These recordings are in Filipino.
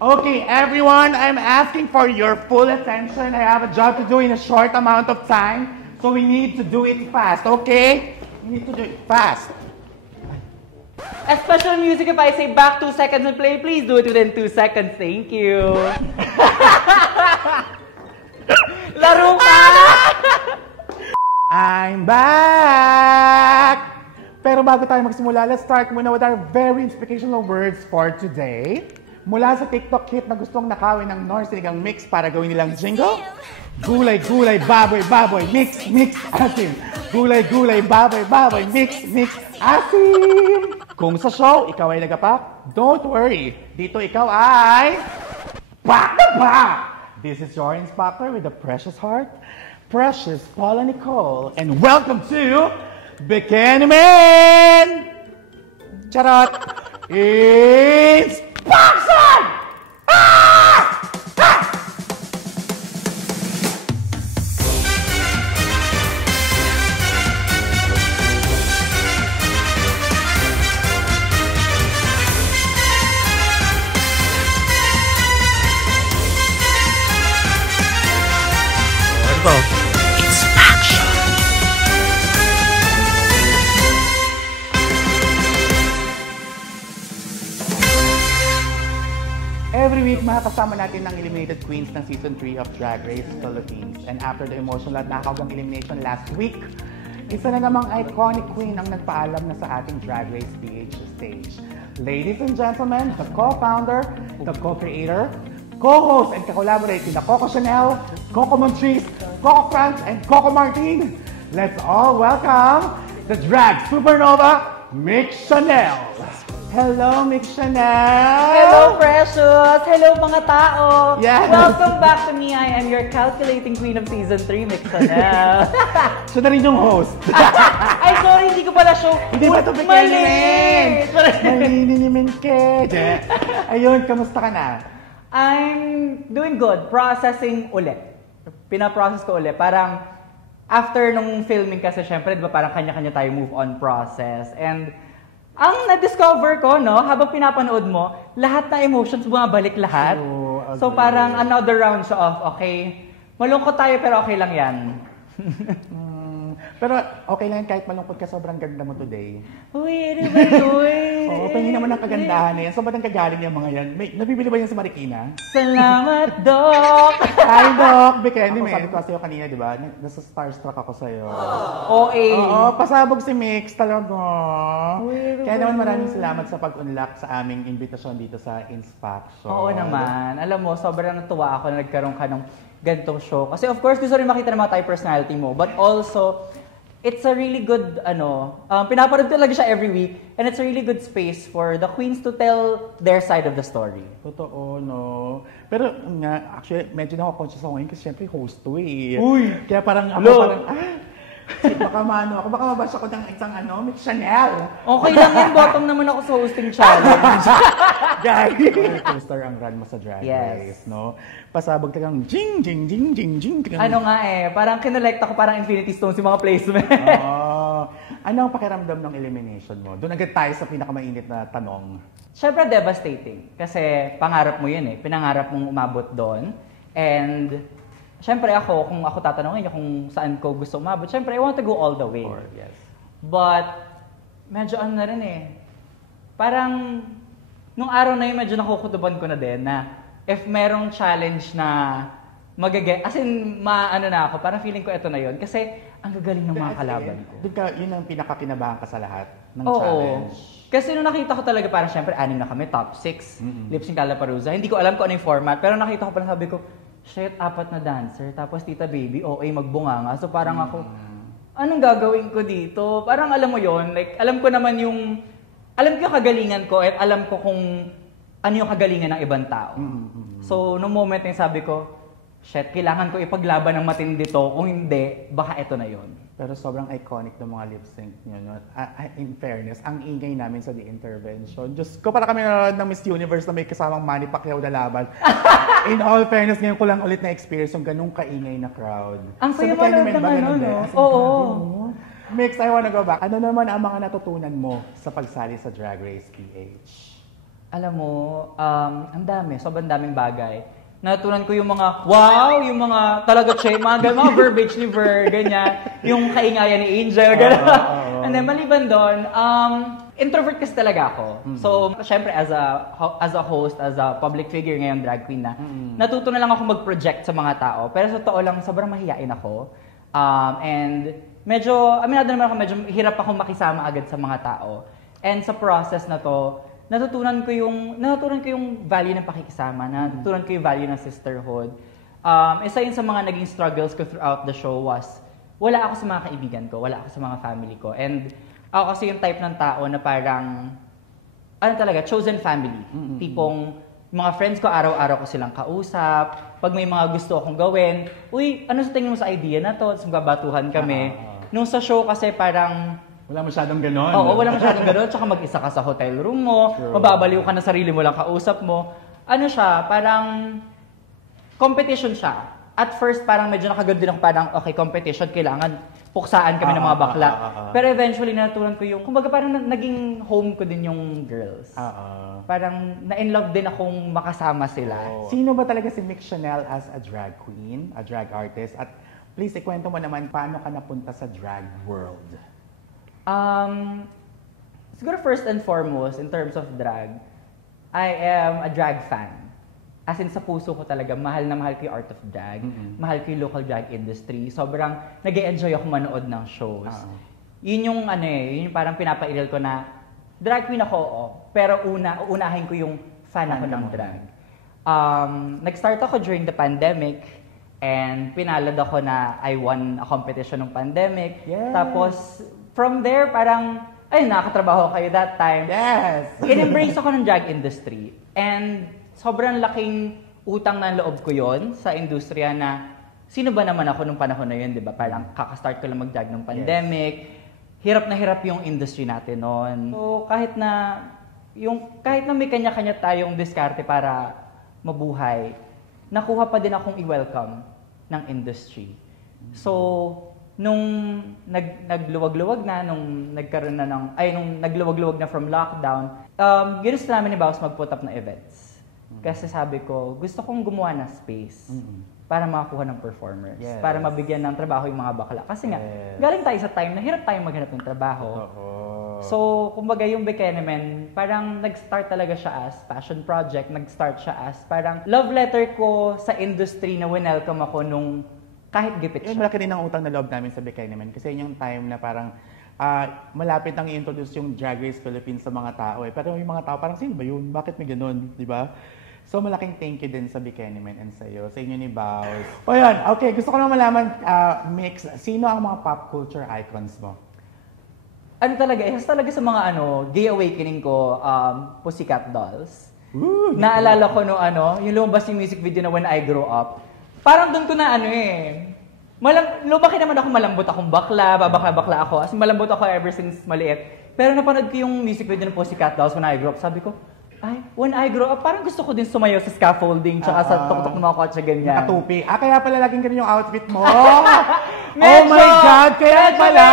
Okay, everyone, I'm asking for your full attention. I have a job to do in a short amount of time, so we need to do it fast, okay? We need to do it fast. A special music if I say back 2 seconds and play, please do it within 2 seconds. Thank you. Laro ka! I'm back! Pero bago tayo magsimula, let's start muna with our very inspirational words for today. Mula sa TikTok hit na gustong nakawin ng North Sinigang Mix para gawin nilang jingle. Gulay, gulay, baboy, baboy, mix, mix, asim. Gulay, gulay, baboy, baboy, mix, mix, asim. Kung sa show, ikaw ay nagapak, don't worry. Dito ikaw ay... Back na back! This is your inspector with a precious heart, Precious Paula Nicole. And welcome to Bikini Man! Charot! It's... Boxer! Ah! Ah! Every week, makakasama natin ng eliminated queens ng Season 3 of Drag Race Philippines. And after the emotional at nakakagang elimination last week, isa na namang iconic queen ang nagpaalam na sa ating Drag Race PH stage. Ladies and gentlemen, the co-founder, the co-creator, co-host and co-collaborator na Coco Chanel, Coco Montrese, Coco Crunch, and Coco Martin. Let's all welcome the drag supernova, Mix Chanel. Hello, Mix Chanel! Hello, Precious! Hello, mga tao! Yes. Welcome back to me. I am your calculating queen of Season 3, Mix Chanel. Siya na rin yung host. Ay, sorry, hindi ko pala show. Hindi ba ito Bikini Man? Malinimin ke. Ayun, kamusta ka na? I'm doing good. Processing ulit. Pinaprocess ko ulit. Parang, after nung filming kasi, syempre, di ba parang kanya-kanya tayo move on process. And, ang na-discover ko, no, habang pinapanood mo, lahat na emotions bumabalik lahat. So parang another round siya of, okay, malungkot tayo pero okay lang yan. Pero okay lang yan kahit malungkot ka, sobrang ganda mo today. Uy, ano ba yun? Oo, pahingin naman ang kagandahan na yan. So ba't ang kagaling yung mga yan? Nabibili ba yan sa Marikina? Salamat, Doc! Hi, Doc! Bikini Man. Sabi ko sa'yo kanina, di ba? Nasa starstruck ako sa'yo. OA. Oo, pasabog si Mix talaga. Uy, Kaya naman maraming salamat sa pag-unlock sa aming invitasyon dito sa Inspaction. Oo naman. Alam mo, sobrang natuwa ako na nagkaroon ka ng ganitong show. Kasi of course, gusto rin makita ng mga type personality mo. But also, it's a really good, pinapanood talaga siya every week. And it's a really good space for the queens to tell their side of the story. Totoo, no? Pero nga, actually, medyo nako-conscious ako ngayon kasi syempre host to eh. Uy! Kaya parang ako parang, baka maano ako, baka mabash ako ng isang Mix Chanel. Okay lang yan, bottom naman ako sa hosting challenge. Guys, poster ang run mo sa Drag Race, no? Pasabog talagang jing, jing, jing, jing, jing. Ano nga parang kinolect ako parang Infinity Stones yung mga placement. Ano ang pakiramdam ng elimination mo? Doon agad tayo sa pinakamainit na tanong. Siyempre devastating. Kasi pangarap mo yun Pinangarap mong umabot doon. And siyempre ako, kung ako tatanungin niyo kung saan ko gusto umabot, siyempre I want to go all the way. Yes. But medyo na rin parang nung araw na yun medyo nakukutuban ko na din na if merong challenge na as in, na ako, parang feeling ko ito na yun. Kasi, ang gagaling ng mga kalaban ko. Yun ang pinakakinabahan ka sa lahat ng Oo. challenge. Kasi nung nakita ko talaga, parang syempre, 6 na kami, top 6, Lip Sync Lollapalooza. Hindi ko alam kung ano yung format, pero nakita ko parang sabi ko, shit, 4 na dancer, tapos Tita Baby, OA, magbunganga. So parang ako, anong gagawin ko dito? Parang alam mo yon, like, alam ko yung kagalingan ko, at alam ko kung ano yung kagalingan ng ibang tao. So, nung moment na sabi ko, shit, kailangan ko ipaglaban ng matindi to. Kung hindi, baka ito na yon. Pero sobrang iconic ng mga lip sync nyo. No? In fairness, ang ingay namin sa The Intervention. Diyos ko, para kami nanonood ng Miss Universe na may kasamang Manny Pacquiao na laban. In all fairness, ngayon ko lang ulit na experience yung ganung kaingay na crowd. Ang saya mo lang ng no? Oo. Mix, I wanna go back. Ano naman ang mga natutunan mo sa pagsali sa Drag Race PH? Alam mo, ang dami, sobrang daming bagay. Natutunan ko yung mga, wow, yung mga talaga mga verbiage ni Ver, ganyan. Yung kaingayan ni Angel, gano'n. And then, maliban doon, introvert kasi talaga ako. So, syempre, as a host, as a public figure ngayong drag queen na, natuto na lang ako mag-project sa mga tao. Pero sa totoo lang, sobrang mahihain ako. And medyo, aminado naman ako, medyo hirap akong makisama agad sa mga tao. And sa process na to, natutunan ko yung value ng pakikisama, natutunan ko yung value ng sisterhood. Isa yun sa mga naging struggles ko throughout the show was, wala ako sa mga kaibigan ko, wala ako sa mga family ko. And ako kasi yung type ng tao na parang, chosen family. Tipong, mga friends ko, araw-araw ko silang kausap. Pag may mga gusto akong gawin, uy, ano sa tingin mo sa idea na to? Tapos magbabatuhan kami. Nung sa show kasi parang, wala masyadong ganon. Oo, wala masyadong ganon. Tsaka mag-isa ka sa hotel room mo, mababaliw ka na sarili mo lang kausap mo. Ano siya, parang competition siya. At first, parang medyo nakagod din ako, parang okay, competition, kailangan puksaan kami ng mga bakla. Pero eventually, natutunan ko yung, kumbaga parang naging home ko din yung girls. Parang na-in-love din akong makasama sila. Sino ba talaga si Mix Chanel as a drag queen, a drag artist? At please, ikwento mo naman, paano ka napunta sa drag world? Siguro first and foremost, in terms of drag, I am a drag fan. As in, sa puso ko talaga, mahal na mahal ko yung art of drag, mahal ko yung local drag industry. Sobrang nag-e-enjoy ako manood ng shows. Yun yung yun yung parang pinapairal ko na, drag queen ako, pero uunahin ko yung fan ako ng drag. Nag-start ako during the pandemic, and pinalad ako na I won a competition ng pandemic. Yes. Tapos, from there, parang, nakakatrabaho kayo that time. Yes! In-embrace ako ng drag industry. And sobrang laking utang ng loob ko yon sa industriya na sino ba naman ako nung panahon na yun, di ba? Parang kakastart ko lang mag-drag ng pandemic. Hirap na hirap yung industry natin noon. So kahit na may kanya-kanya tayong diskarte para mabuhay, nakuha pa din akong i-welcome ng industry. So, nung nagluwag-luwag na, nung nagluwag-luwag na from lockdown, ginusto namin ni Baus mag-put up na events. Kasi sabi ko, gusto kong gumawa ng space para makakuha ng performers, para mabigyan ng trabaho yung mga bakla. Kasi nga, galing tayo sa time na hirap tayong maghanap ng trabaho. So, kumbaga yung Bekenemen, parang nag-start talaga siya as passion project, nag-start siya as parang love letter ko sa industry na winelcome ako nung kahit gipit siya. Malaki din ang utang na loob namin sa Bekenemen kasi yun yung time na parang malapit nang i-introduce yung Drag Race Philippines sa mga tao. Pero yung mga tao parang, sino ba yun? Bakit may ganun? Di ba? So malaking thank you din sa Bekenemen and sa iyo, sa inyo ni Baus. O yun, okay. Gusto ko na malaman, Mix, sino ang mga pop culture icons mo? Isa talaga sa mga gay awakening ko, Pussycat Dolls. Naalala ko yung lumabas yung music video na When I Grow Up. Parang doon ko na lumaki naman ako, malambot akong bakla, babakla-bakla ako. As malambot ako ever since maliit. Pero napanood ko yung music video ng Pussycat Dolls When I Grow Up. Sabi ko, When I Grow Up, parang gusto ko din sumayaw sa scaffolding tsaka sa tuktok ng mga kotse, ganyan. Nakatupi. Kaya pala laging ganun yung outfit mo. Oh my God! Kaya pala!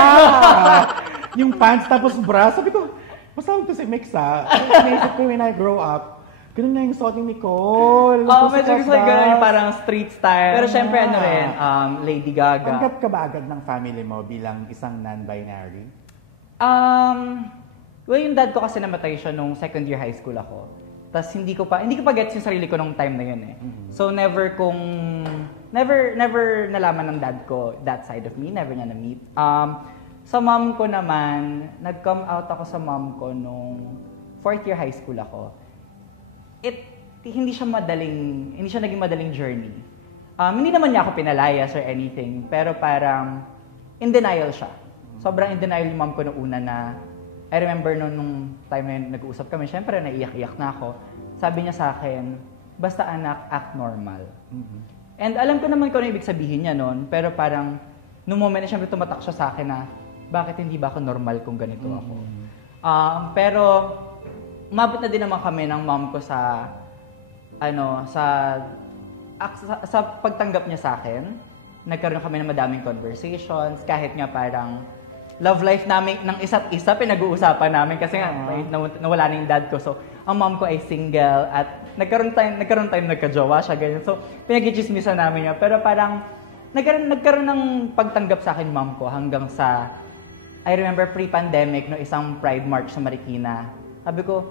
Yung pants tapos bra. Sabi ko, masawag to si Mix Naisip ko When I Grow Up. Ganun na yung suot ni Nicole. Medyo gusto ganun yung parang street style. Pero syempre Lady Gaga. Tanggap ka ba agad ng family mo bilang isang non-binary? Yung dad ko kasi namatay siya nung second year high school ako. Tapos hindi ko pa gets yung sarili ko nung time na yun . So never nalaman ng dad ko that side of me, never niya na-meet. Sa mom ko naman, nag-come out ako sa mom ko nung fourth year high school ako. Hindi siya naging madaling journey. Hindi naman niya ako pinalayas or anything, pero parang in denial siya. Sobrang in denial yung mom ko noong una na, I remember nung time na yun, nag-uusap kami, syempre naiyak-iyak na ako. Sabi niya sa akin, basta anak, act normal. And alam ko naman kung ano ibig sabihin niya noon, pero parang, nung moment na syempre tumatak siya sa akin na, bakit hindi ba ako normal kung ganito ako? Pero, umabot na din naman kami ng mom ko sa pagtanggap niya sa akin. Nagkaroon kami ng madaming conversations, kahit nga parang love life namin ng isa't isa, pinag-uusapan namin kasi nga nawala na yung dad ko. So, ang mom ko ay single at nagkaroon time nagka-jowa siya, ganyan. So, pinag-chismisan namin niya. Pero parang, nagkaroon ng pagtanggap sa akin mom ko hanggang sa, I remember pre-pandemic, no, isang Pride March sa Marikina. Sabi ko,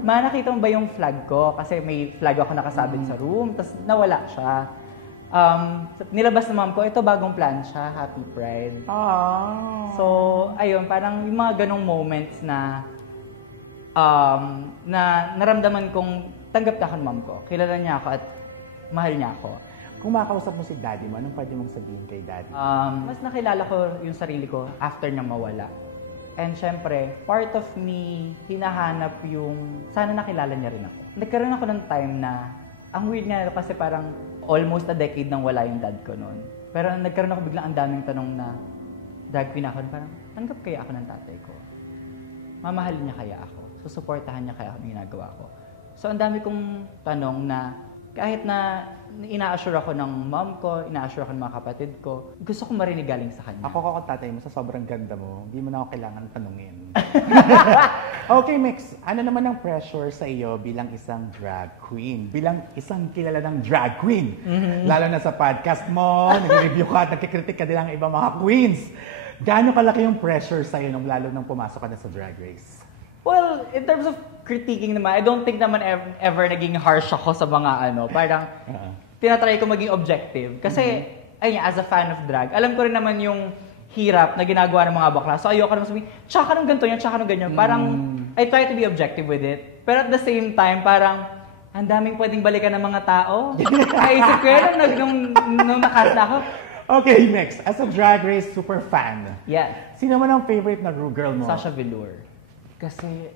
ma, nakita mo ba yung flag ko? Kasi may flag ako nakasabit sa room, tapos nawala siya. Nilabas ng mom ko, ito bagong plancha, Happy Pride. So, ayun, parang yung mga ganong moments na naramdaman kong tanggap na ako ng mom ko. Kilala niya ako at mahal niya ako. Kung makausap mo si daddy mo, anong pwede mong sabihin kay daddy? Mas nakilala ko yung sarili ko after niyang mawala. And syempre, part of me, hinahanap yung sana nakilala niya rin ako. Nagkaroon ako ng time na, ang weird nga kasi parang almost a decade nang wala yung dad ko noon. Pero nagkaroon ako biglang ang daming tanong na drag queen ako, parang tanggap kaya ako ng tatay ko? Mamahalin niya kaya ako? Susuportahan niya kaya ako ng ginagawa ko? So ang dami kong tanong na kahit na ina-assure ako ng mom ko, ina-assure ako ng mga kapatid ko, gusto ko marinig galing sa kanya. Ako kung tatay mo, sa sobrang ganda mo, hindi mo na ako kailangan tanungin. Okay, Mix, ano naman ang pressure sa iyo bilang isang drag queen? Bilang isang kilala ng drag queen? Lalo na sa podcast mo, nag-review ka at nagkikritik ka din ng ibang mga queens. Gaano kalaki yung pressure sa iyo lalo nang pumasok ka na sa Drag Race? Well, in terms of critiquing naman, I don't think naman ever naging harsh ako sa mga parang tinatry ko maging objective. Kasi, ayun, as a fan of drag, alam ko rin naman yung hirap na ginagawa ng mga bakla. So ayoko naman sabihin, tsaka nung ganito yan, tsaka nung ganyan. Parang, I try to be objective with it. Pero at the same time, parang, ang daming pwedeng balikan ng mga tao. Naisip ko yun nung nakas na ako. Okay, next. As a Drag Race super fan, Yes. sino man ang favorite na girl mo? Sasha Velour. Kasi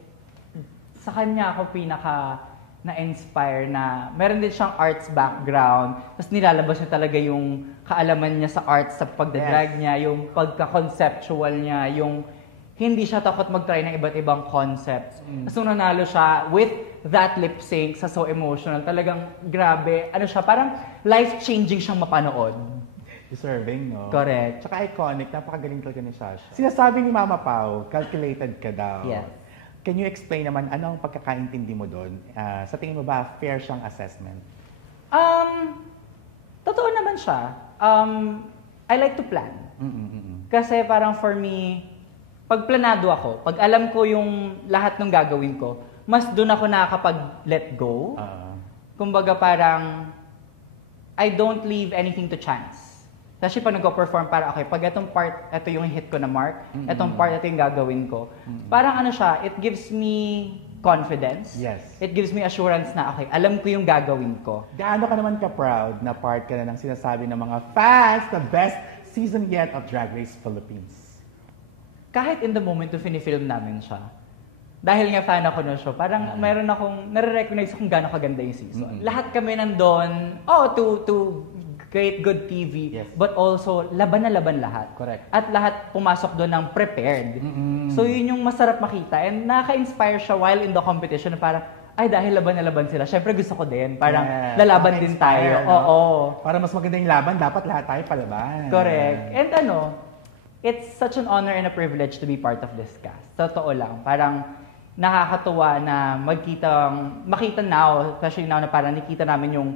sa kanya ako pinaka na-inspire na meron din siyang arts background. Tapos nilalabas niya talaga yung kaalaman niya sa arts, sa pagdadrag niya, yung pagka-conceptual niya, yung hindi siya takot mag-try ng iba't ibang concepts. Tapos nung nanalo siya with that lip sync sa So Emotional, talagang grabe. Ano siya, parang life-changing siyang mapanood. Deserving, no? Correct. Tsaka iconic, napakagaling talaga ni Sasha. Sinasabi ni Mama Pao, calculated ka daw. Yes. Can you explain naman, ano ang pagkakaintindi mo doon? Sa tingin mo ba, fair siyang assessment? Totoo naman siya. I like to plan. Kasi parang for me, pag planado ako, pag alam ko yung lahat ng gagawin ko, mas doon ako nakakapag-let go. Kumbaga parang, I don't leave anything to chance. Kasi pag nag-perform para, okay, pag itong part, ito yung hit ko na mark, itong part, ito yung gagawin ko. Parang ano siya, it gives me confidence. Yes. It gives me assurance na, okay, alam ko yung gagawin ko. Gaano ka naman ka-proud na part ka na ng sinasabi ng mga fans, the best season yet of Drag Race Philippines? Kahit in the moment to film namin siya, dahil nga fan ako ng show, parang mayroon akong, nare-recognize kung gaano kaganda yung season. Lahat kami nandun, to create good TV, but also laban na laban lahat. Correct. At lahat pumasok doon ng prepared. So yun yung masarap makita and nakaka-inspire siya while in the competition na parang, ay dahil laban na laban sila, syempre gusto ko din, parang lalaban din tayo. No? Oo. Para mas maganda yung laban, dapat lahat tayo palaban. Correct. And it's such an honor and a privilege to be part of this cast. Totoo lang. Parang nakakatuwa na makita now, especially now na parang nakita namin yung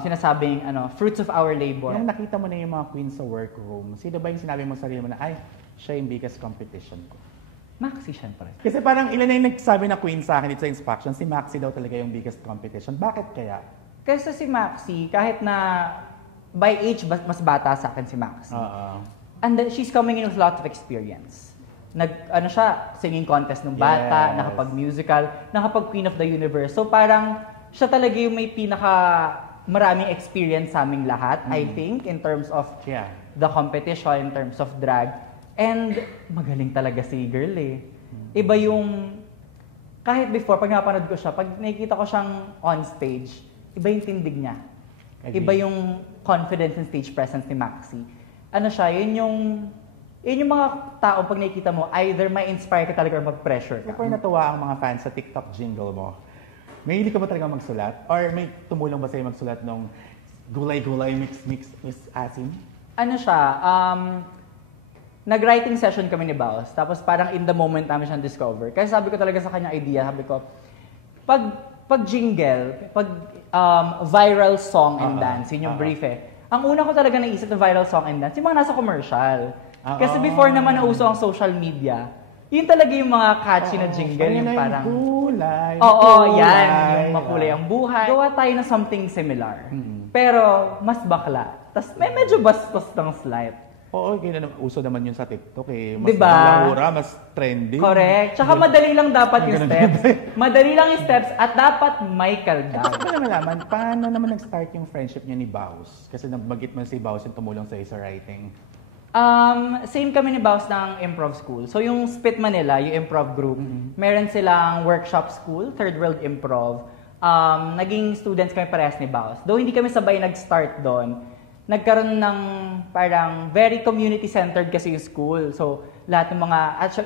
sinasabing fruits of our labor. Nung nakita mo na yung mga queens sa workroom, sino ba yung sinabi mo sa sarili mo na, ay, siya yung biggest competition ko? Maxi, syempre. Kasi parang ilan na yung nagsabi na queen sa akin dito sa Inspection, si Maxi daw talaga yung biggest competition. Bakit kaya? Kasi si Maxi, kahit na by age, mas bata sa akin si Maxi. And then, she's coming in with a lot of experience. Siya, singing contest ng bata, nakapag-musical, nakapag-Queen of the Universe. So parang, siya talaga yung may maraming experience sa aming lahat, I think, in terms of the competition, in terms of drag. And magaling talaga si girl eh. Iba yung, kahit before, pag napanood ko siya, pag nakikita ko siyang on stage, iba yung tindig niya. Iba yung confidence and stage presence ni Maxi. Yun yung mga tao pag nakikita mo, either may inspire ka talaga or mag-pressure ka. Super natuwa ang mga fans sa TikTok jingle mo. May hindi ka ba talaga magsulat? Or may tumulong ba sa'yo magsulat nung gulay-gulay, mix, asin? nag-writing session kami ni Baos. Tapos parang in the moment namin siyang discover. Kasi sabi ko talaga sa kanya idea, sabi ko, pag jingle, pag viral song and dance, yun yung brief eh. Ang una ko talaga naisip na viral song and dance, yung mga nasa commercial. Kasi before naman nauso ang social media, yun talaga yung mga catchy na jingle, yung parang... kulay. Yan. Yung makulay ang buhay. Gawa tayo ng something similar. Pero, mas bakla. Tapos, medyo bastos ng slight. Oo, uso naman yun sa TikTok eh. Mas Diba? malahura, mas trending. Correct. Tsaka madali lang dapat yung steps. Madali lang yung steps at dapat may kaldag. Gusto ko naman malaman, paano naman nag-start yung friendship niya ni Baus? Kasi nabagit man si Baus yung tumulong sa'yo sa writing. Same kami ni Baus ng improv school. So yung Spit Manila, yung improv group, meron silang workshop school, Third World Improv. Naging students kami parehas ni Baus. Though hindi kami sabay nag-start doon, nagkaroon ng parang very community-centered kasi yung school. So lahat ng mga,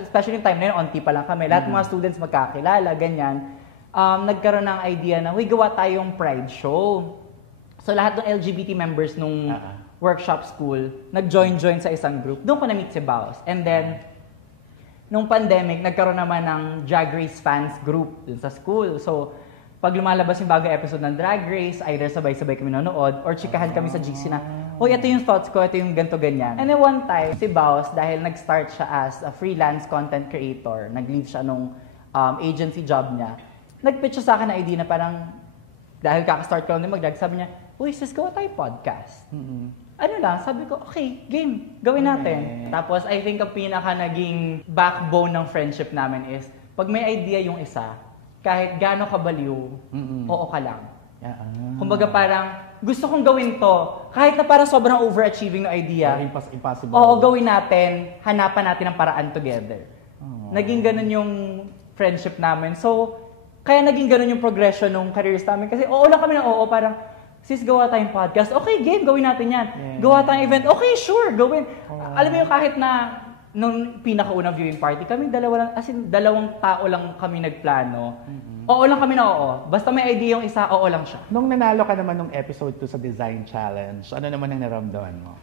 especially yung time na yun, onti pa lang kami, lahat ng mga students magkakilala, ganyan. Nagkaroon ng idea na, gawa tayong pride show. So lahat ng LGBT members nung workshop school, nag-join sa isang group. Doon ko na-meet si Baus. And then, nung pandemic, nagkaroon naman ng Drag Race fans group dun sa school. So, pag lumalabas yung bagong episode ng Drag Race, either sabay-sabay kami nanonood, or chikahan kami sa GC na, ito yung thoughts ko, ito yung ganto ganyan. And then one time, si Baus, dahil nag-start siya as a freelance content creator, nag-leave siya nung agency job niya, nag-pitch siya sa akin na idea na parang, dahil kaka-start ko lang din mag-drag, sabi niya, sis, gawa tayo podcast. Ano lang, sabi ko, okay, game, gawin natin. Tapos, I think ang pinaka naging backbone ng friendship namin is, pag may idea yung isa, kahit gaano kabaliw, oo ka lang. Kumbaga parang, gusto kong gawin to, kahit na parang sobrang overachieving na idea. Impossible. Oo, gawin natin, hanapan natin ang paraan together. Naging ganun yung friendship namin. So, kaya naging ganun yung progression ng careers namin. Kasi oo lang kami na oo, parang, sis, gawa tayong podcast. Okay, game, gawin natin yan. Gawa tayong event. Okay, sure, gawin. Alam mo yung kahit na nung pinakaunang viewing party, kami dalawa lang, as in, dalawang tao lang kami nagplano. Oo lang kami na oo. Basta may idea yung isa, oo lang siya. Nung nanalo ka naman nung episode 2 sa Design Challenge, ano naman ang naramdaman mo?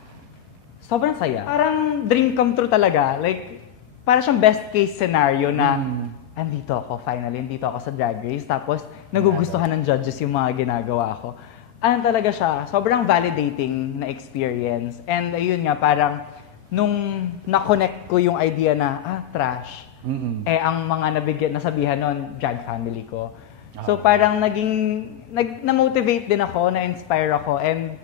Sobrang saya. Parang dream come true talaga. Like, parang siyang best case scenario na andito ako finally, andito ako sa Drag Race. Tapos, nagugustuhan ng judges yung mga ginagawa ko. Ano talaga siya, sobrang validating na experience. And ayun nga, parang nung na-connect ko yung idea na, trash, ang mga nasabihan nun, drag family ko. So parang na-motivate din ako, na-inspire ako, and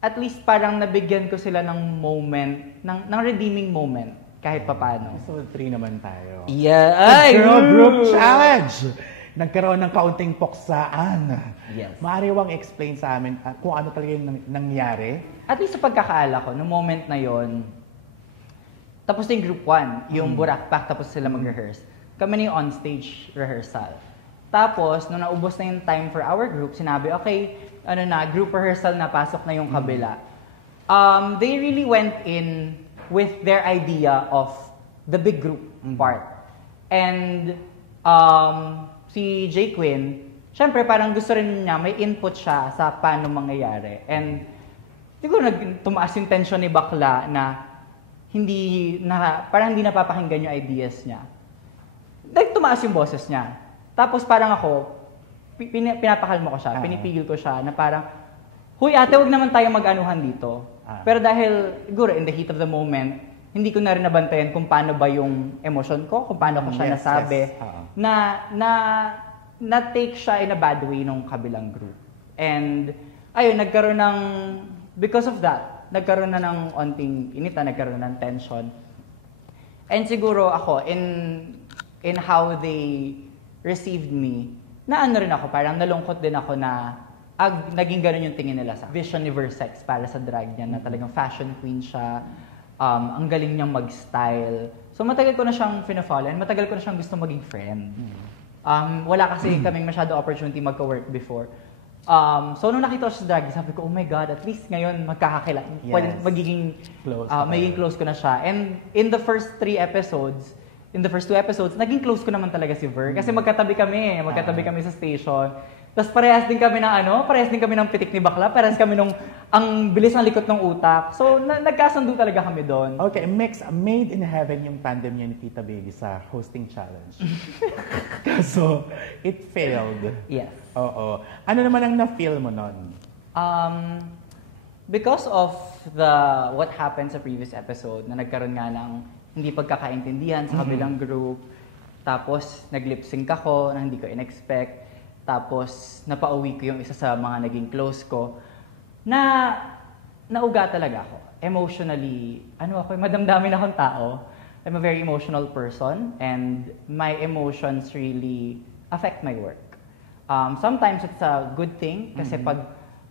at least parang nabigyan ko sila ng moment, ng redeeming moment, kahit papano. Episode 3 naman tayo. Yeah! Girl Group Challenge! Nagkaroon ng kaunting poksaan. Yes. Maaari bang explain sa amin kung ano talaga yung nangyari? At least sa pagkakaala ko, noong moment na yon, tapos na yung group 1, yung Burakpak, tapos sila mag-rehearse. Kami na yung on-stage rehearsal. Tapos, nung naubos na yung time for our group, sinabi, okay, group rehearsal na, pasok na yung kabila. They really went in with their idea of the big group part. And, si J. Quinn, syempre parang gusto rin niya, may input siya sa paano mangyayari. And siguro tumaas yung tension ni Bakla na parang hindi napapakinggan yung ideas niya. Tumaas yung boses niya. Tapos parang ako, pinapakalma ko siya, pinipigil ko siya na parang, huy ate, wag naman tayo mag-anuhan dito. Pero dahil, siguro in the heat of the moment, hindi ko na rin nabantayan kung paano ba yung emotion ko, kung paano ko siya nasabi, na-take siya in a bad way nung kabilang group. And, ayun, because of that, nagkaroon na ng onting inita, nagkaroon ng tension. And siguro ako, in how they received me, rin ako, parang nalungkot din ako na naging ganun yung tingin nila sa vision ni Versex para sa drag niya, na talagang fashion queen siya, ang galing niyang mag-style. So matagal ko na siyang fina-follow and matagal ko na siyang gusto maging friend. Wala kasi kaming masyado opportunity magka-work before. So nung nakita ko siya sa drag, sabi ko, oh my God, at least ngayon magkakakilala. Yes. Magiging close ko na siya. And in the first 2 episodes, naging close ko naman talaga si Ver. Kasi magkatabi kami sa station. Tapos parehas din kami ng pitik ni bakla, parehas kami ang bilis ng likot ng utak. So, nagkasundo talaga kami doon. Okay, mix, made in heaven yung tandem niya ni Tita Baby sa hosting challenge. So, it failed. Yes. Oo. Ano naman ang na-feel mo nun? Because of what happened sa previous episode, na nagkaroon nga ng hindi pagkakaintindihan sa kabilang group, tapos nag-lip-sync ako na hindi ko in-expect, tapos napauwi ko yung isa sa mga naging close ko, nauga talaga ako. Emotionally, madamdamin akong tao. I'm a very emotional person and my emotions really affect my work. Sometimes it's a good thing kasi pag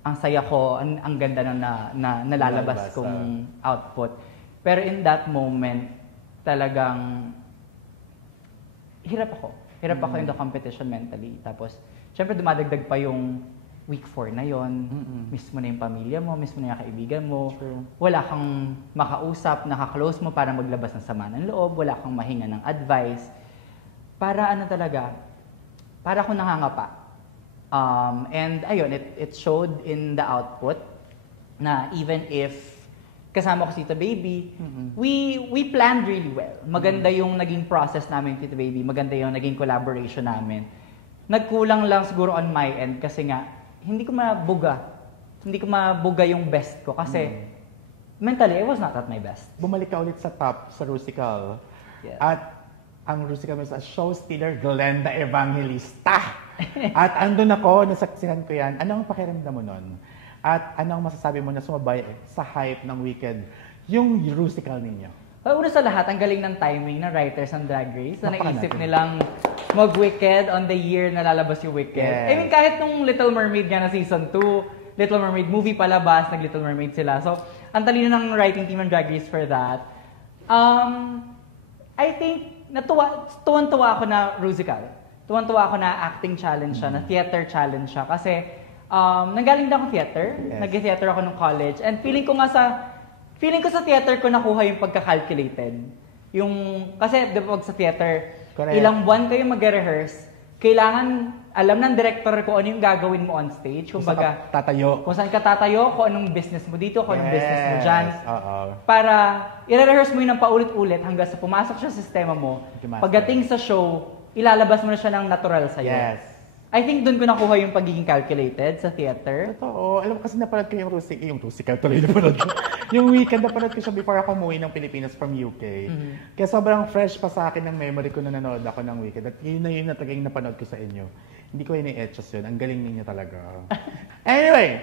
ang saya ko, ang ganda na nalalabas kong output. Pero in that moment, talagang hirap ako. Hirap ako in the competition mentally. Tapos, syempre dumadagdag pa yung week 4 na yon. Mismo na yung pamilya mo, mismo na yung kaibigan mo. True. Wala kang makausap, nakaklose mo para maglabas ng sama ng loob. Wala kang mahinga ng advice. Para akong nangangapa. And ayun, it showed in the output na even if kasama ko si Tita Baby, we planned really well. Maganda yung naging process namin Tita Baby, maganda yung naging collaboration namin. Nagkulang lang siguro on my end kasi nga hindi ko mabuga yung best ko kasi mentally I was not at my best. Bumalik ka ulit sa top, sa Rusical. Yes. At ang Rusical mo sa show stealer, Glenda Evangelista. At andun ako, nasaksihan ko yan. Anong pakiramdam mo nun? At anong masasabi mo na sumabay sa hype ng Wicked, yung Rusical ninyo? Una sa lahat, ang galing ng timing ng writers ng Drag Race na naisip Napaka-natin. nilang mag-Wicked on the year na lalabas yung Wicked. Yes. I mean, kahit nung Little Mermaid nga na season 2, Little Mermaid movie palabas, nag-Little Mermaid sila. So, ang talino ng writing team ng Drag Race for that. I think, tuwan-tuwa ako na Rusical. Tuwan-tuwa ako na acting challenge siya, na theater challenge siya. Kasi, nanggaling din ako theater. Yes. Nag-theater ako nung college. And feeling ko sa theater ko nakuha yung pagka-calculated. Kasi di ba pag sa theater, Correct. ilang buwan kayo mag-rehearse, kailangan alam ng director kung ano yung gagawin mo on stage. Kumbaga, Tatayo. kung saan ka tatayo, kung anong business mo dito, kung anong business mo dyan. Oo. Para i-rehearse mo yun ng paulit-ulit hanggang sa pumasok siya sa sistema mo. Master. Pagdating sa show, ilalabas mo na siya ng natural sa'yo. Yes. I think doon ko nakuha yung pagiging calculated sa theater. Totoo. Alam mo kasi napanood ko yung Rusical tuloy napanood ko. Yung Weekend napanood ko siya before ako umuwi ng Pilipinas from UK. Kaya sobrang fresh pa sa akin ng memory ko na nanood ako ng Weekend. At yun na talagang napanood ko sa inyo. Hindi ko ini-etchos yun. Ang galing ninyo talaga. Anyway,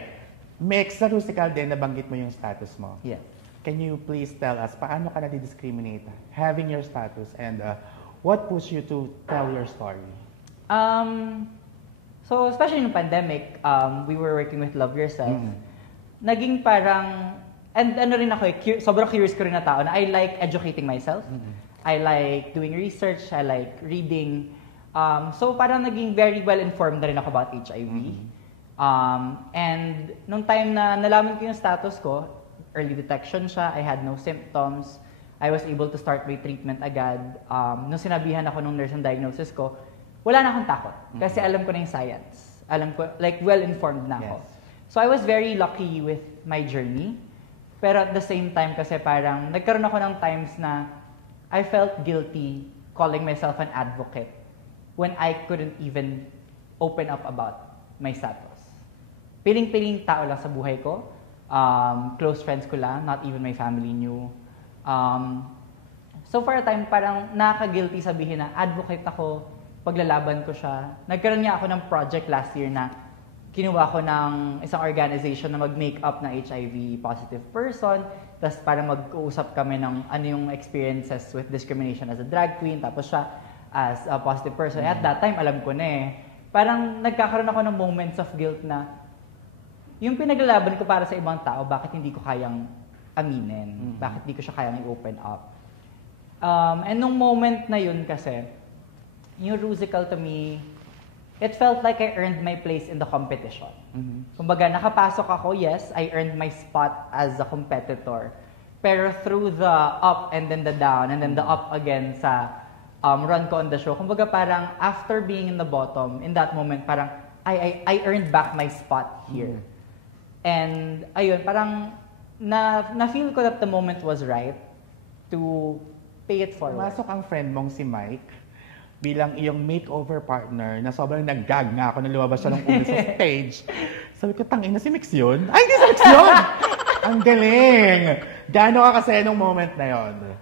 Mix, sa Rusical din, nabanggit mo yung status mo. Yeah. Can you please tell us, paano ka na-discriminate having your status and what pushed you to tell your story? So, especially in the pandemic, we were working with Love Yourself. Naging parang, and ano rin ako, sobrang curious ko rin na tao na I like educating myself. I like doing research, I like reading. So, parang naging very well-informed na rin ako about HIV. And nung time na nalaman ko yung status ko, early detection siya, I had no symptoms. I was able to start my treatment agad. Nung sinabihan ako nung nurse ang diagnosis ko, wala na akong takot. Kasi alam ko na yung science. Alam ko, like, well-informed na ako. Yes. So I was very lucky with my journey. Pero at the same time, kasi parang nagkaroon ako ng times na I felt guilty calling myself an advocate when I couldn't even open up about my status. Piling-piling tao lang sa buhay ko. Close friends ko lang, not even my family knew. So for a time, parang nakaka-guilty sabihin na advocate ako, paglalaban ko siya. Nagkaroon niya ako ng project last year na kinuha ko ng isang organization na mag-make up na HIV positive person. Tapos parang mag-uusap kami ng ano yung experiences with discrimination as a drag queen. Tapos siya as a positive person. At that time, alam ko na eh. Parang nagkakaroon ako ng moments of guilt na yung pinaglalaban ko para sa ibang tao, bakit hindi ko kayang aminin? Bakit hindi ko siya kayang i-open up? And nung moment na yun kasi, yung Rusical to me, it felt like I earned my place in the competition. Kumbaga, nakapasok ako, yes, I earned my spot as a competitor. Pero through the up and then the down and then the up again sa run ko on the show, kumbaga parang after being in the bottom, in that moment, parang I earned back my spot here. And ayun, parang na-feel ko that the moment was right to pay it forward. Pumasok ang friend mong si Mike bilang iyong makeover partner na sobrang nag-gag nga ako nung lumabas siya ng una sa stage. Sabi ko, tangina si Mix yun? Ay, hindi si Mix yun! Ang galing! Gaano ka kasaya nung moment na yon?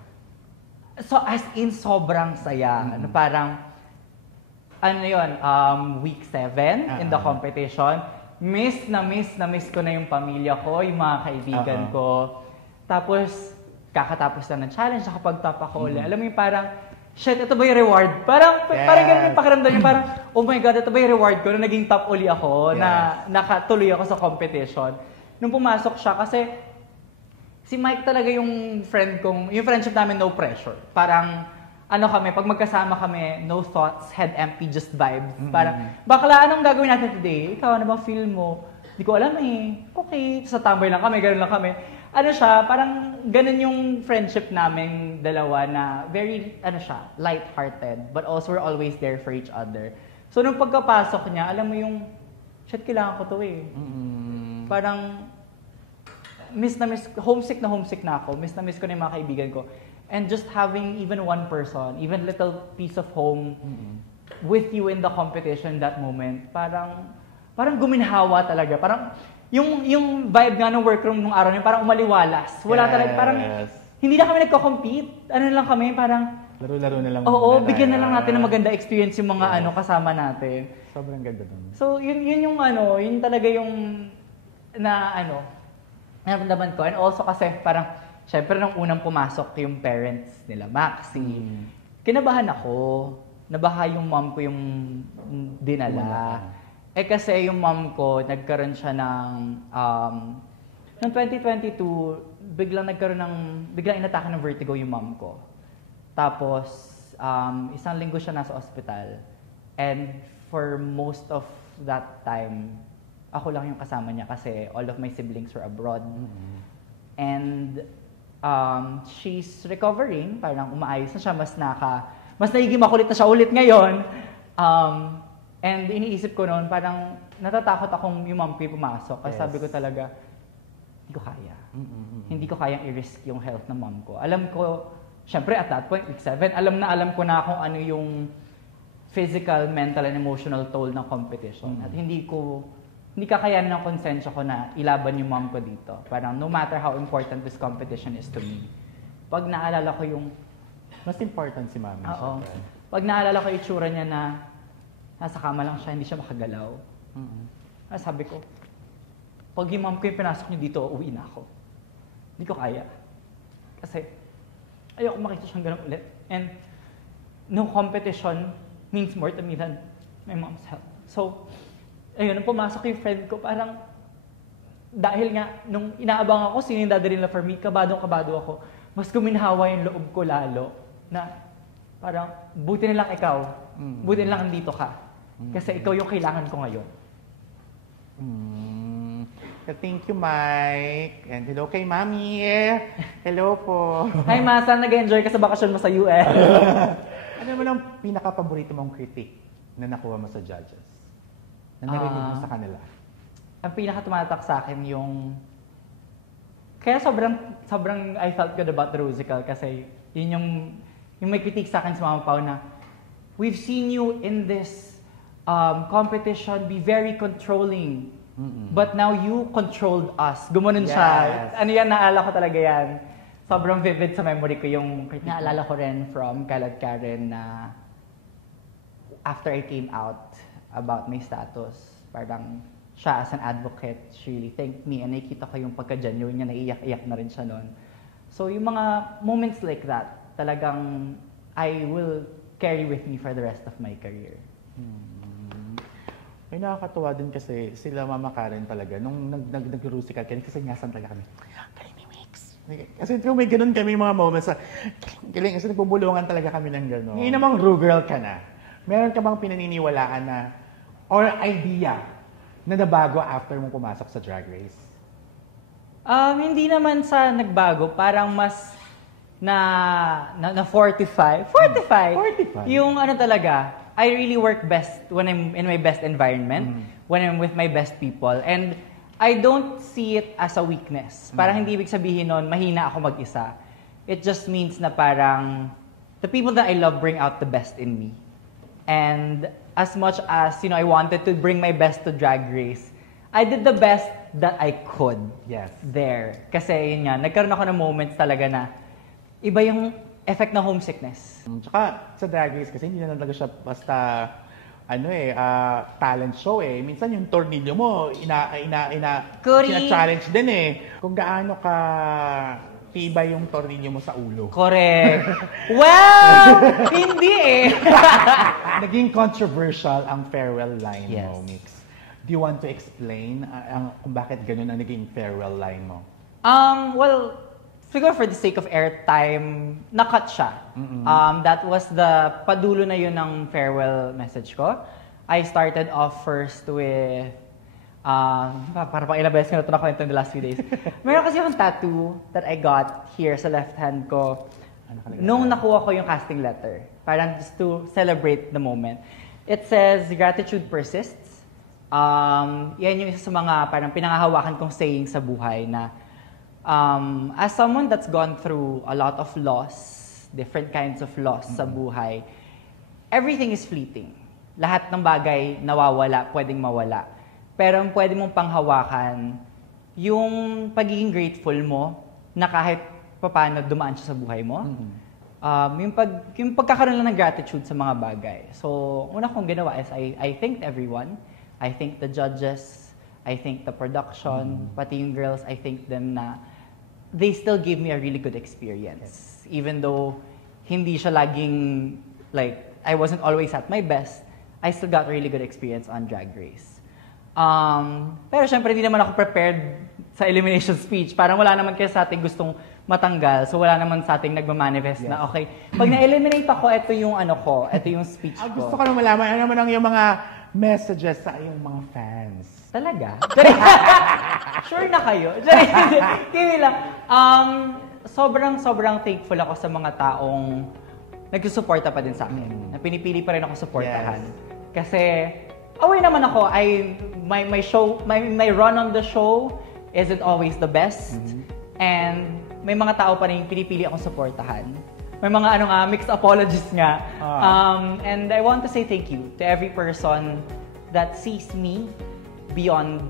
So as in, sobrang saya. Parang, week 7 in the competition. Miss ko na yung pamilya ko, yung mga kaibigan ko. Tapos, kakatapos na ng challenge, nakapag-top ako ulit. Alam mo yung parang, shit, ito ba yung reward? Parang ganun yung pakiramdam yung parang, oh my God, ito ba yung reward ko na naging top uli ako, na nakatuloy ako sa competition. Nung pumasok siya, kasi si Mike talaga yung friend kong, yung friendship namin, no pressure. Parang, kami, pag magkasama kami, no thoughts, head empty, just vibes. Parang, bakla, anong gagawin natin today? Ikaw, ano bang feel mo? Hindi ko alam eh. Okay, sa tambay lang kami, ganun lang kami. Parang ganun yung friendship namin dalawa na very, light-hearted, but also we're always there for each other. So, nung pagkapasok niya, alam mo yung, shit, kailangan ko to eh. Parang, homesick na ako. Miss ko na yung mga kaibigan ko. And just having even one person, even little piece of home with you in the competition that moment, parang guminhawa talaga. Parang, yung vibe nga ng workroom nung araw niya, parang umaliwalas. Wala talaga, parang hindi na kami nagko-compete. Lang kami, parang laro-laro na lang. Oo, bigyan na lang natin ng maganda experience yung mga kasama natin. Sobrang ganda dun. So, yun yun talaga yung naramdaman ko. And also kasi parang, syempre nung unang pumasok yung parents nila, Maxi, kinabahan ako. Nabaha yung mom ko yung dinala. Kasi yung mom ko, nagkaroon siya noong 2022, biglang inatake ng vertigo yung mom ko. Tapos, isang linggo siya nasa ospital. And for most of that time, ako lang yung kasama niya kasi all of my siblings were abroad. And she's recovering, parang umaayos na siya, mas nagiging makulit na siya ulit ngayon. And iniisip ko noon, parang natatakot akong yung mom ko yung pumasok. Kasi sabi ko talaga, hindi ko kaya. Hindi ko kayang i-risk yung health ng mom ko. Alam ko, syempre at that point, week 7, alam ko na kung ano yung physical, mental, and emotional toll ng competition. At hindi kakayanin ng konsensya ko na ilaban yung mom ko dito. Parang no matter how important this competition is to me. Pag naalala ko yung... Mas important si mami. Oo. Pag naalala ko yung itsura niya na nasa kama lang siya, hindi siya makagalaw. Sabi ko, pag yung mom ko yung pinasok niyo dito, uwi na ako. Hindi ko kaya. Kasi, ayoko makita siyang ganun ulit. And, no competition means more to me than my mom's health. So, ayun, nung pumasok yung friend ko, parang, dahil nga, nung inaabang ako, sino yung dadalhin na for me, kabado ako. Mas guminhawa yung loob ko lalo, na parang, buti na lang ikaw, buti na lang andito ka. Kasi ikaw yung kailangan ko ngayon. Thank you, Mike. And hello kay Mami. Hello po. Hi, Ma. Saan nag-enjoy ka sa bakasyon mo sa US? Ano naman ang pinaka-paborito mong critique na nakuha mo sa judges? Na narinig mo sa kanila? Ang pinaka-tumatak sa akin yung... Kaya sobrang I felt good about the Rusical kasi yun yung may critique sa akin sa Mama Pao na we've seen you in this competition be very controlling. But now you controlled us. Gumanon siya. Ano yan, naalala ko talaga yan. Sobrang vivid sa memory ko yung critique. Naalala ko rin from Kalad Karen na after I came out about my status, parang siya as an advocate, she really thanked me and nakikita ko yung pagka-genuine niya, naiiyak-iyak na rin siya noon. So yung mga moments like that, talagang I will carry with me for the rest of my career. Ay, nakakatuwa din kasi sila Mama Karen talaga. Nung nag-Rusical kami, kasi ngasan talaga kami. Galing ni Mix. Kasi may ganun kami mga moments. Galing, kasi nagbubulungan talaga kami ng gano'n. Ngayon namang Ru-girl ka na. Meron ka bang pinaniniwalaan na, or idea, na nabago after mong pumasok sa Drag Race? Hindi naman sa nagbago. Parang mas na 45. 45? 45? Yung ano talaga, I really work best when I'm in my best environment, when I'm with my best people. And I don't see it as a weakness. Parang hindi ibig sabihin nun, mahina ako mag-isa. It just means na parang the people that I love bring out the best in me. And as much as, I wanted to bring my best to Drag Race, I did the best that I could there. Kasi yun nga, nagkaroon ako ng moments talaga na iba yung effect ng homesickness. Tsaka sa Drag Race kasi hindi na talaga siya basta talent show eh. Minsan yung tornilyo mo, challenge din eh. Kung gaano ka tibay yung tornilyo mo sa ulo. Correct. Well, hindi eh. Naging controversial ang farewell line Yes. mo, Mix. Do you want to explain kung bakit ganun ang naging farewell line mo? Well, siguro for the sake of airtime, nakat siya. That was the padulo na yun ng farewell message ko. I started off first with, para pang ilang beses ko na ito nakwento in the last few days. Meron kasi akong tattoo that I got here sa left hand ko. Nung nakuha ko yung casting letter. Parang just to celebrate the moment. It says, gratitude persists. Yan yung isa sa mga parang pinangahawakan kong saying sa buhay na as someone that's gone through a lot of loss, different kinds of loss sa buhay, everything is fleeting. Lahat ng bagay nawawala, pwedeng mawala. Pero ang pwede mong panghawakan, yung pagiging grateful mo na kahit paano dumaan siya sa buhay mo. Yung pagkakaroon lang ng gratitude sa mga bagay. So, una kong ginawa is I thanked everyone. I thank the judges, I thank the production, pati yung girls, I thank them na they still gave me a really good experience. Even though hindi siya laging, I wasn't always at my best, I still got a really good experience on Drag Race. Pero syempre, hindi naman ako prepared sa elimination speech. Parang wala naman kayo sa ating gustong matanggal. So wala naman sa ating nagmamanifest na, okay, pag na-eliminate ako, ito yung ito yung speech ko. Gusto ko na malaman, ano naman ang yung mga messages sa iyong mga fans. Talaga? Sure na kayo? Kaya lang. Sobrang thankful ako sa mga taong nagsusuporta pa din sa akin. Na pinipili pa rin ako suportahan. Yes. Kasi, aware naman ako, my run on the show isn't always the best. And may mga tao pa rin pinipili akong suportahan. May mga mixed apologies nga. And I want to say thank you to every person that sees me beyond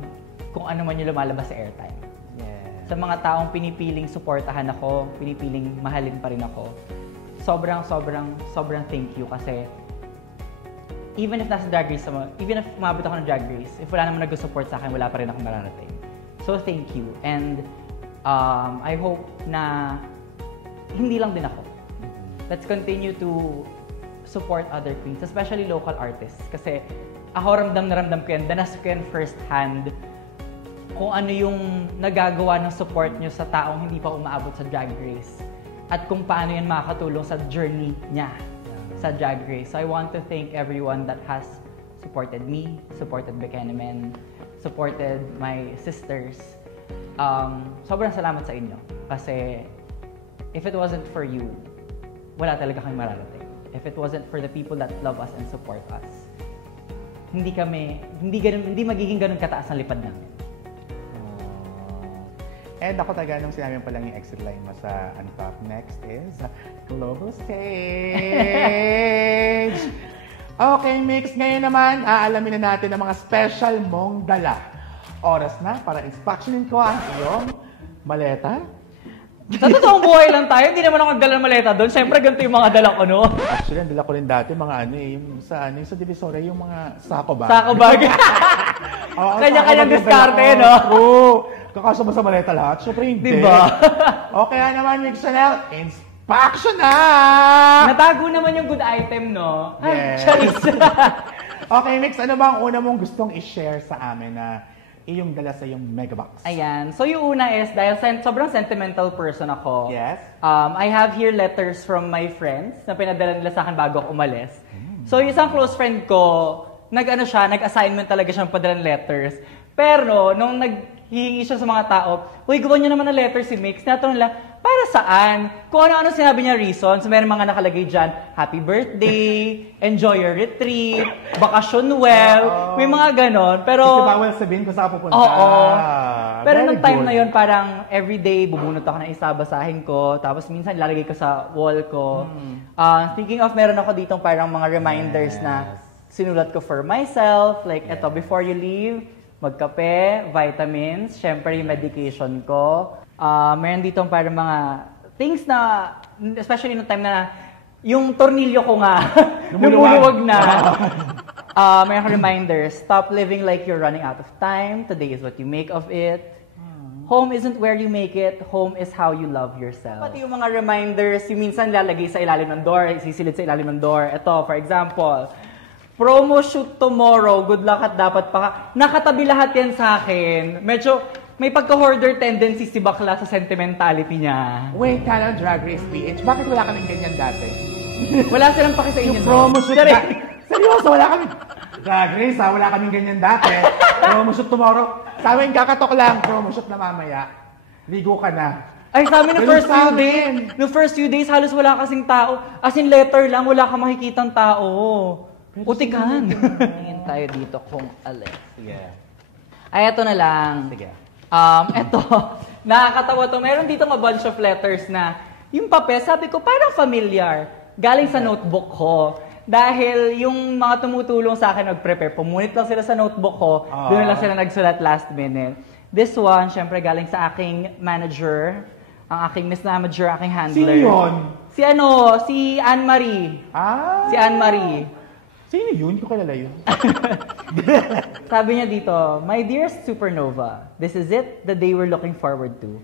kung ano man yung lumalabas sa airtime. Yes. Sa mga taong pinipiling suportahan ako, pinipiling mahalin pa rin ako. Sobrang thank you kasi even if nasa Drag Race, even if umabot ako ng Drag Race, if wala naman nag-support sa akin, wala pa rin akong mararating. So thank you. And I hope na hindi lang din ako. Let's continue to support other queens, especially local artists. Kasi ako ramdam ko yan, danas ko yan first hand kung ano yung nagagawa ng support nyo sa taong hindi pa umaabot sa Drag Race at kung paano yan makakatulong sa journey niya sa Drag Race. So I want to thank everyone that has supported me, supported Bekenemen, supported my sisters. Sobrang salamat sa inyo kasi if it wasn't for you, wala talaga kami mararating. If it wasn't for the people that love us and support us, hindi magiging ganun kataas ang lipad namin. And ako talaga, nung sinabi pa lang yung exit line mo sa Unpop, next is Global Stage! Okay, Mix, ngayon naman, aalamin na natin ang mga special mong dala. Oras na para inspectionin ko ang iyong maleta. Sa totoong buhay lang tayo, hindi naman ako nagdala ng maleta doon. Siyempre, ganito yung mga dala ko, no? Actually, ang dala ko rin dati, mga yung sa Divisoria, yung mga sako bag. Sako bag. Kanya-kanyang diskarte, no? True. Kakasya mo sa maleta lahat? Siyempre, hindi. Diba? Okay naman, Mix Chanel, inspection na! Natago naman yung good item, no? Yes. Okay, Mix, ano ba ang una mong gustong i-share sa amin na iyong dala sa iyong megabox? Ayan. So yung una is, dahil sobrang sentimental person ako, Yes. I have here letters from my friends na pinadala nila sa akin bago ako umalis. So yung isang close friend ko, nag-assignment talaga siyang padalan letters. Pero nung hihingi siya sa mga tao, uy, gawa niyo naman na letter si Mix. Tinatanong nila, para saan? Kung ano-ano sinabi niya reasons, meron mga nakalagay dyan, happy birthday, enjoy your retreat, bakasyon well, may mga ganon. Pero, Kasi bawal sabihin kung saan pupunta. oo. Pero Very nung time good. na yun, parang everyday, bubunot ako ng isa, basahin ko, tapos minsan ilalagay ko sa wall ko. Speaking of, meron ako ditong parang mga reminders na sinulat ko for myself, like eto, before you leave, magkape, vitamins, syempre yung medication ko. Meron ditong parang mga things na, especially nung time na yung tornilyo ko nga, lumuluwag na. May reminders. Stop living like you're running out of time. Today is what you make of it. Home isn't where you make it. Home is how you love yourself. Pati yung mga reminders, yung minsan lalagay sa ilalim ng door, isisilid sa ilalim ng door. Ito, for example, promo shoot tomorrow. Good luck at dapat pa. Nakatabi lahat yan sa akin. Medyo may pagka-hoarder tendency si bakla sa sentimentality niya. Wait, Kala, Drag Race PH, bakit wala kaming ganyan dati? Wala silang paki sa inyo. Yung promo shoot seryoso, wala kami. Drag Race, wala kaming ganyan dati. Promo shoot tomorrow. Sa amin, kakatok lang. Promo shoot na mamaya. Ligo ka na. Ay, sa amin, Ganun sa amin. the first few days, halos wala kasing tao. As in, letter lang, wala kang makikitang tao. Utikan. Tingin tayo dito kung alin. Sige. Ay, eto na lang. Sige. Eto, nakakatawa to. Meron dito a bunch of letters na, yung papel, sabi ko, parang familiar. Galing sa notebook ko. Dahil yung mga tumutulong sa akin nag-prepare, pumunit lang sila sa notebook ko, doon lang sila nagsulat last minute. This one, syempre, galing sa aking manager, ang aking miss manager, aking handler. Sino yun? Si Anne-Marie. Si Anne-Marie. Sino yun? Hindi ko kilala yun. Sabi niya dito, my dearest Supernova, this is it, the day we're looking forward to.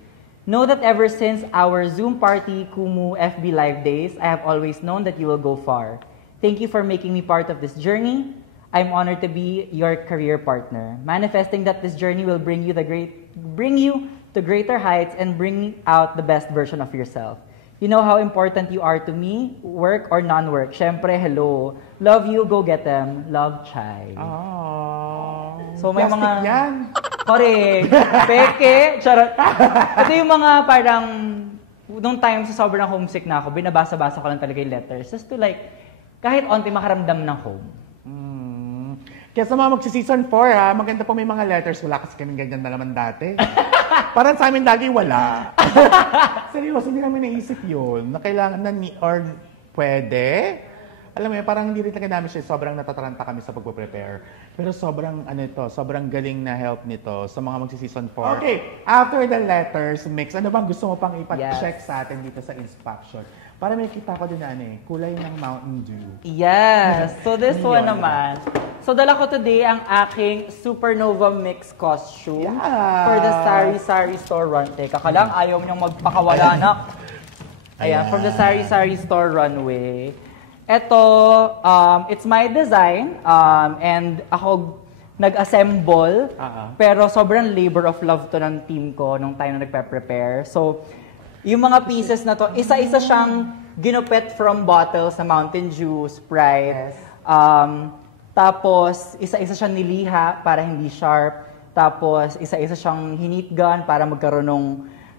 Know that ever since our Zoom party, Kumu, FB Live days, I have always known that you will go far. Thank you for making me part of this journey. I'm honored to be your career partner, manifesting that this journey will bring you to greater heights and bring out the best version of yourself. You know how important you are to me, work or non-work. Syempre, hello. Love you, go get them. Love, Chai. So may Plastic mga yan. Correct. Peke. Charot. Ito yung mga parang nung time sa sobrang homesick na ako, binabasa-basa ko lang talaga yung letters just to like kahit onti makaramdam ng home. Kaya sa mga magsi-season 4 maganda po may mga letters. Wala kasi kaming ganyan na naman dati. Parang sa amin lagi wala. Seryoso, hindi namin naisip yun. Na kailangan na or pwede. Alam mo yun, parang hindi rin talaga namin siya. Sobrang natataranta kami sa pagpe-prepare. Pero sobrang sobrang galing na help nito sa mga magsi-season 4. Okay, after the letters, Mix, ano bang gusto mo pang ipa-check sa atin dito sa inspection? Para may kita ko din na kulay ng Mountain Dew. Yes. So this one naman. So dala ko today ang aking Supernova Mix costume for the Sari Sari Store Run. Teka ka lang, ayaw niyang magpakawala na. Ayan, from the Sari Sari Store Runway. Ito, it's my design and ako nag-assemble. Pero sobrang labor of love to ng team ko nung time na nagpe-prepare. So, yung mga pieces na to, isa-isa siyang ginupit from bottles na Mountain Dew, Sprite. Tapos, isa-isa siyang niliha para hindi sharp. Tapos, isa-isa siyang heat gun para magkaroon ng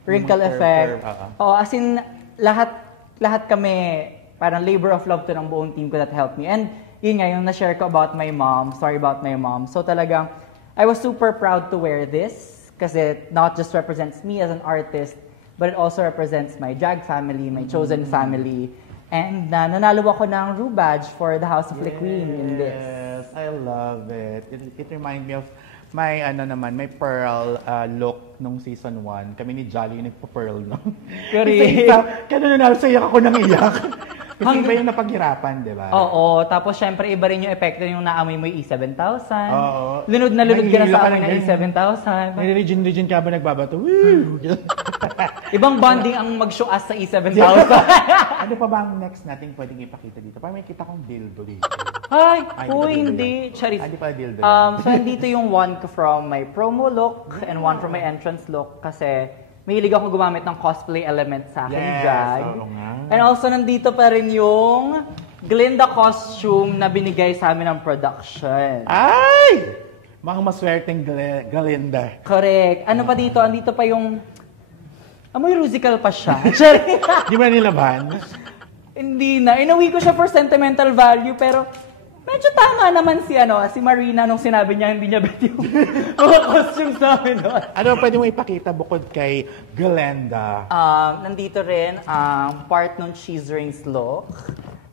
wrinkle effect. As in, lahat kami, parang labor of love to ng buong team ko that helped me. And yun nga, yung na-share ko about my mom, story about my mom. So talagang, I was super proud to wear this kasi it not just represents me as an artist, but it also represents my Jag family, my chosen family. And nanalo ako ng Rue badge for the House of the Queen in this. Yes, I love it. It reminds me of my my pearl look nung season 1. Kami ni Jolly yung nagpa-pearl no. Correct. Kaya nanalo sa iyak ako ng iyak. Kasi iba yung napaghirapan, di ba? Oo. Tapos syempre iba rin yung epekto yung naamoy mo yung E7000. Oo. Lunod na lunod ka na sa amoy ng E7000. Nire-region ka ba nagbabato? Woo! Ibang bonding ang mag-show as sa E7000. Ano pa ba ang next natin pwedeng ipakita dito? Parang may kita kong dildo dito. Ay, hindi. hindi. Charis. Hindi pa dildo. So, nandito yung one from my promo look and one from my entrance look kasi mahilig ako gumamit ng cosplay element sa aking drag. Oo nga. And also, nandito pa rin yung Glinda costume na binigay sa amin ng production. Ay! Mga maswerteng Galinda. Correct. Ano pa dito? Andito pa yung... Amoy musical pa siya. Sorry. Di ba nilaban? Hindi na. Inuwi ko siya for sentimental value, pero medyo tama naman si Marina nung sinabi niya hindi niya bet yung mga costumes namin doon. Ano pwede mo ipakita bukod kay Galenda? Nandito rin ang part ng cheese rings look.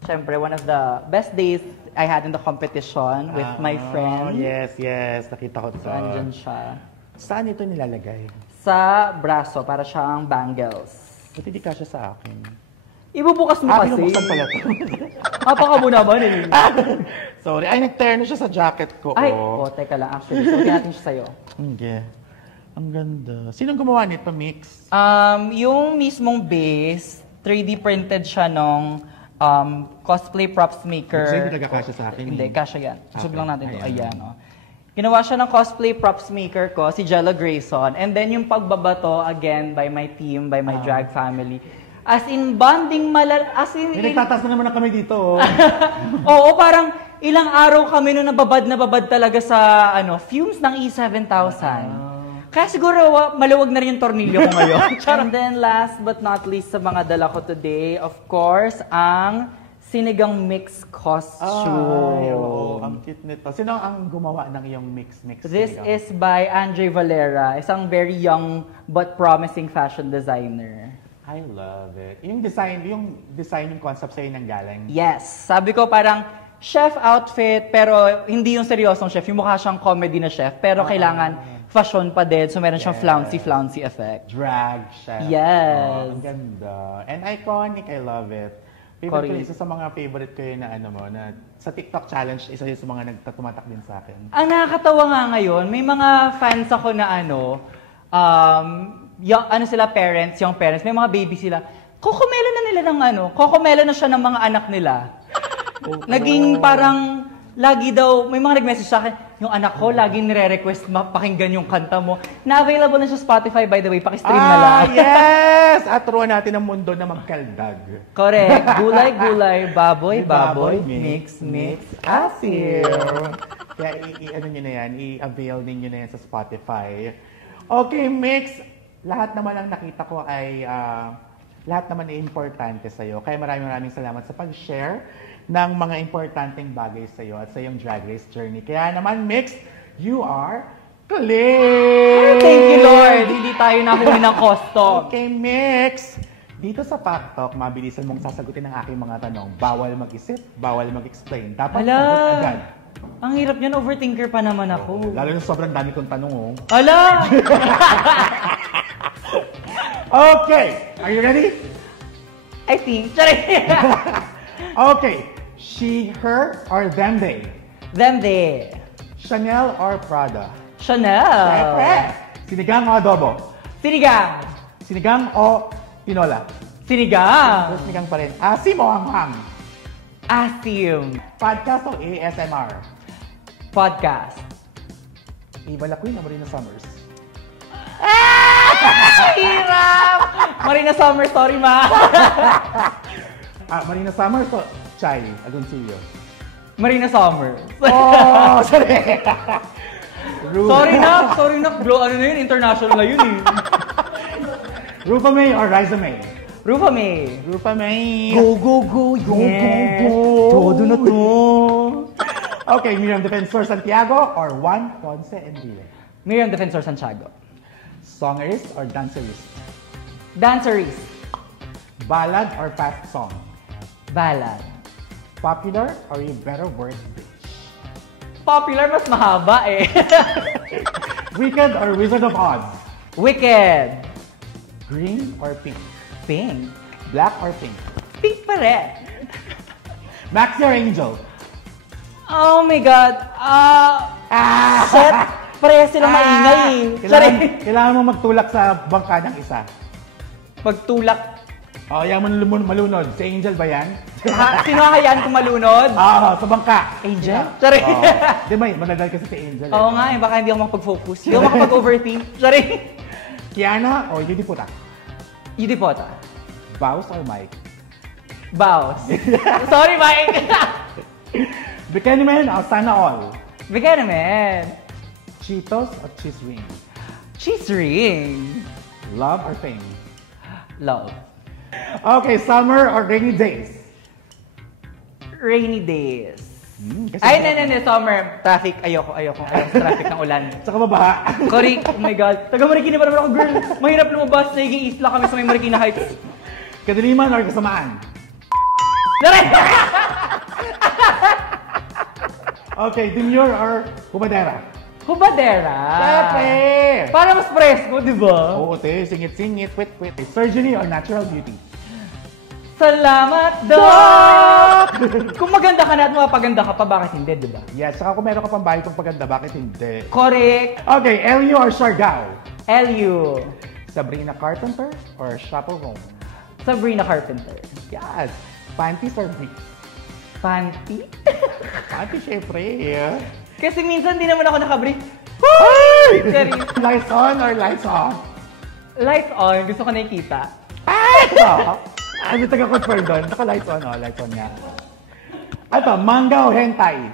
Siyempre, one of the best days I had in the competition with my friend. Yes. Nakita ko ito. So, andyan siya. Saan ito nilalagay? Sa braso, para siyang bangles. Ba't hindi kasya sa akin? Ibubukas mo kasi. Binubuksan pala ito. Apaka mo naman eh. Sorry. Ay, nagterno siya sa jacket ko. Ay, teka lang. Actually, suotin natin siya sa'yo. Hindi. Ang ganda. Sinong gumawa nito, Mix? Yung mismong base, 3D printed siya nung cosplay props maker. Kasi hindi nagkakasya sa akin. Hindi, kasya yan. Susub lang natin ito. Ayan. Ayan, oh. Ginawa siya ng cosplay props maker ko, si Jello Grayson. And then yung pagbabato, again, by my team, by my drag family. As in, bonding as in... Nagtataas na naman na kami dito. Oo, parang ilang araw kami nung nababad talaga sa fumes ng E7000. Kaya siguro maluwag na rin yung tornilyo ko ngayon. And then last but not least sa mga dala ko today, of course, ang sinigang mix costume. Ang cute nito. Sino ang gumawa ng iyong mix This sinigang? is by Andre Valera, isang very young but promising fashion designer. I love it. Yung design concept sa'yo nang galing. Yes. Sabi ko parang chef outfit, pero hindi yung seryosong chef. Yung mukha siyang comedy na chef, pero kailangan fashion pa din. So meron siyang flouncy effect. Drag chef. Yes. Ang ganda. And iconic. I love it. Favorite ko, isa sa mga favorite ko yun na sa TikTok challenge, isa yun sa mga nagtatumatak din sa akin. Ang nakakatawa nga ngayon, may mga fans ako na young parents, may mga baby sila. Kokomelo na nila ng kokomelo na siya ng mga anak nila. Naging parang, lagi daw, may mga nag-message sa akin, yung anak ko, laging nire-request pakinggan yung kanta mo. Na-available na siya sa Spotify, by the way, pakistream na lang. Yes! At turuan natin ang mundo na magkaldag. Correct. Gulay, baboy, mix, asim. Kaya i-ano nyo na yan, i-avail ninyo na yan sa Spotify. Okay, Mix. Lahat naman ang nakita ko ay, lahat naman ay importante sa'yo. Kaya maraming salamat sa pag-share ng mga importanteng bagay sa'yo at sa iyong drag race journey. Kaya naman, Mix, you are clear! Thank you, Lord! Hindi tayo nahuli ng costume. Okay, Mix. Dito sa Pak Talk, mabilisan mong sasagutin ang aking mga tanong. Bawal mag-isip, bawal mag-explain. Dapat sagot agad. Ang hirap niyan, overthinker pa naman ako. Lalo na sobrang dami kong tanong, oh. Ala! Okay, are you ready? I think. Sorry. Okay, she, her, or them, they? Them, they. Chanel or Prada? Chanel. Siyempre. Sinigang o adobo? Sinigang. Sinigang o tinola? Sinigang. Sinigang pa rin. Asim o hanghang? Asim. Podcast o ASMR? Podcast. Eva La Queen o Marina Summers? Hirap! Marina Summer, sorry ma. Marina Summers o Chai Agoncillo? Marina Summer. Oh, sorry. Sorry na. Bro, ano na yun? International na yun eh. Rufa May or Riza May? Rufa May. Rufa May. Go. Yes. Todo na to. Okay, Miriam Defensor Santiago or Juan Ponce Enrile? Miriam Defensor Santiago. Songerist or dancerist? Dancerist. Ballad or fast song? Ballad. Popular or you better work bitch? Popular, mas mahaba eh. Wicked or Wizard of Oz? Wicked. Green or pink? Pink. Black or pink? Pink pa rin. Maxi or Angel? Oh my God. Shit. Parehas silang maingay eh. Kailangan mo magtulak sa bangka ng isa. Pagtulak. Oh, yan malunod. Si Angel ba yan? Sino hayaan kung malunod? Sa bangka. Angel? Sorry. Di ba, managal kasi si Angel. Oo nga eh, baka hindi ako makapag-focus. Hindi ako makapag-overthink. Sorry. Kiana or Yudipota? Yudipota. Bows or Mike? Bows. Sorry, Mike. Bikini Man or Sana All? Bigyan naman. Cheetos or cheese ring? Cheese ring. Love or fame? Love. Okay, summer or rainy days? Rainy days. Kasi Ay, hindi, summer. Traffic, ayoko sa traffic ng ulan. Saka baba. Correct, oh my God. Taga Marikina pa naman ako, girl. Mahirap lumabas, naging isla kami sa may Marikina Heights. Kadiliman or kasamaan? Okay, demure or hubadera? Hubadera. Siyempre! Para mas presko, di ba? Oo, te. Singit-singit, wit-wit. Surgery or natural beauty? Salamat, Doc! Kung maganda ka na at mapaganda ka pa, bakit hindi, di ba? Yes, saka kung meron ka pang bahay kung paganda, bakit hindi? Correct. Okay, LU or Siargao? LU. Sabrina Carpenter or Chaperone? Sabrina Carpenter. Yes. Panties or briefs? Panty? Panties, syempre. Yeah. Kasi minsan di naman ako nakabrief. Ay! Serious. Lights on or lights off? Lights on, gusto ko nakikita. Ay! Ano taga-confirm doon? Saka lights on, oh. Lights on nga. Ito, manga o hentai?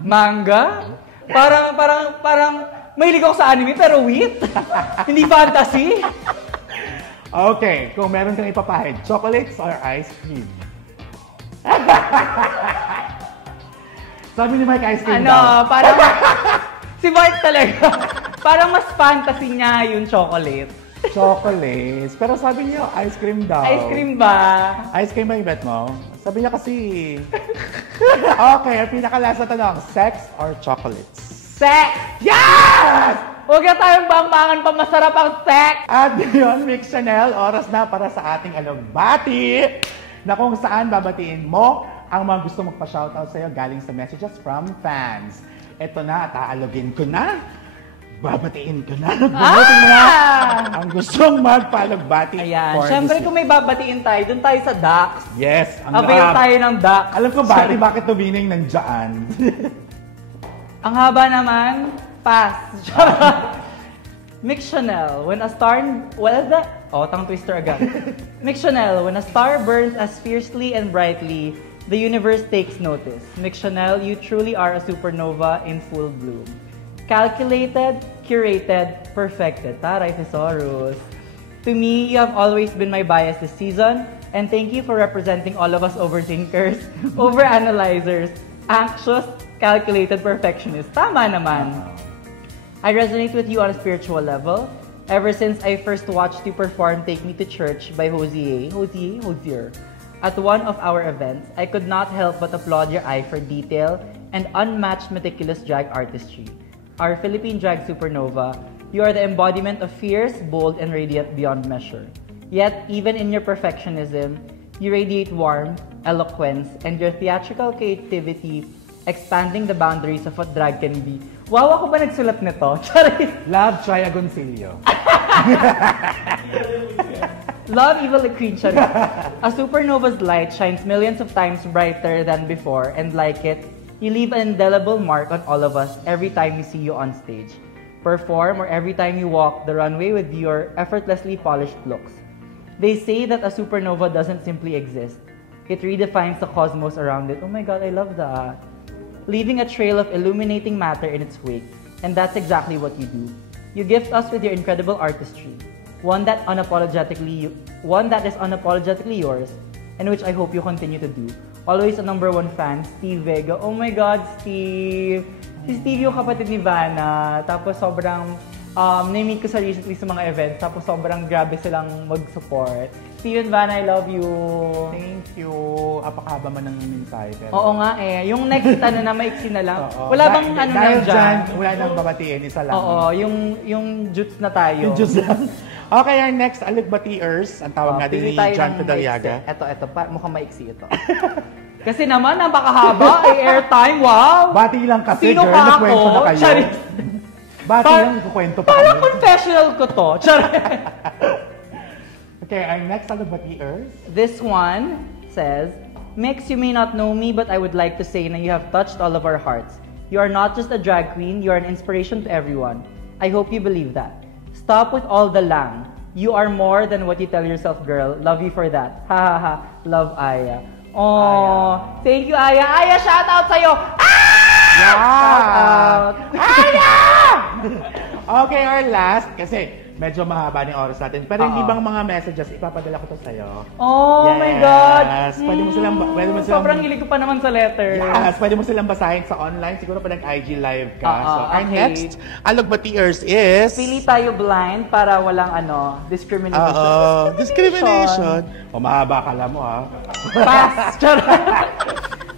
Manga? Parang mahilig ako sa anime pero wit. Hindi fantasy. Okay, kung meron kang ipapahid, chocolates or ice cream? Sabi ni Mike, ice cream daw. Parang si Bart talaga. Parang mas fantasy niya yung chocolate. Chocolates. Pero sabi niyo, ice cream daw. Ice cream ba? Ice cream ba yung bet mo? Sabi niya kasi. Okay, ang pinakalasa tanong, sex or chocolates? Sex! Yes! Huwag na tayong bangbangan pa, masarap ang sex! At yun, Mix Chanel, oras na para sa ating alugbati na kung saan babatiin mo ang mga gusto magpa-shoutout sa'yo galing sa messages from fans. Ito na, at aalogin ko na. Babatiin ko na. Babatiin mo na ang gustong magpa-alugbati. Ayan, for syempre this kung may babatiin tayo, dun tayo sa Dax. Yes, ang Avail love. tayo ng Dax. Alam ko bakit tumining nandyan. Ang haba naman, pass. Mix Chanel, when a star... What is that? Oh, tongue twister again. Mix Chanel, when a star burns as fiercely and brightly, the universe takes notice. Mix Chanel, you truly are a supernova in full bloom. Calculated, curated, perfected. Taray, thesaurus. To me, you have always been my bias this season, and thank you for representing all of us overthinkers, overanalyzers, anxious, calculated perfectionists. Tama naman. I resonate with you on a spiritual level. Ever since I first watched you perform Take Me to Church by Hosier, at one of our events, I could not help but applaud your eye for detail and unmatched meticulous drag artistry. Our Philippine drag supernova, you are the embodiment of fierce, bold, and radiant beyond measure. Yet, even in your perfectionism, you radiate warmth, eloquence, and your theatrical creativity, expanding the boundaries of what drag can be. Wow, ako ba nagsulat nito? Charis! Love, Chaya Goncillo. Love, evil, queen, charis. A supernova's light shines millions of times brighter than before, and like it, you leave an indelible mark on all of us every time we see you on stage, perform, or every time you walk the runway with your effortlessly polished looks. They say that a supernova doesn't simply exist. It redefines the cosmos around it. Oh my God, I love that. Leaving a trail of illuminating matter in its wake. And that's exactly what you do. You gift us with your incredible artistry, one that is unapologetically yours, and which I hope you continue to do. Always a #1 fan, Steve Vega. Oh my God, Steve! Si Steve yung kapatid ni Vanna. Tapos sobrang na-meet ko sa recently sa mga events. Tapos sobrang grabe silang mag-support. Steven Vanna, I love you. Thank you. Apakaba man ng mensahe. Pero... Oo nga eh. Yung next na maiksi na lang. Wala bang ano dahil na dyan? Wala nang babatiin, isa lang. Oo, yung jutes na tayo. Yung Diyos lang. Okay, our next alugbatiers. Ang tawag natin ni John Pedaliaga. Ito, mukhang maiksi ito. Kasi naman, napakahaba. Airtime, wow! Bati lang kasi, Sino girl. pa Nagkwento na ako? kayo. Charis. Bati lang, ikukwento pa Parang kayo. confessional ko to. Charis. Okay, our next alugbatiers. This one says, Mix, you may not know me, but I would like to say na you have touched all of our hearts. You are not just a drag queen, you are an inspiration to everyone. I hope you believe that. Stop with all the lang. You are more than what you tell yourself, girl. Love you for that. Ha ha ha. Love Aya. Oh, thank you, Aya. Aya, shout out sa'yo. Ah! out! Okay, our last, kasi medyo mahaba ng oras natin. Pero yung ibang mga messages, ipapadala ko to sa'yo. Oh my God! Yes, pwede mo silang... Sobrang hilig ko pa naman sa letter. Yes, pwede mo silang basahin sa online. Siguro pa nag-IG live ka. So, our okay. next Alugbatiers is... Pili tayo blind para walang discrimination. Discrimination. O, mahaba kala mo, ha? Pass!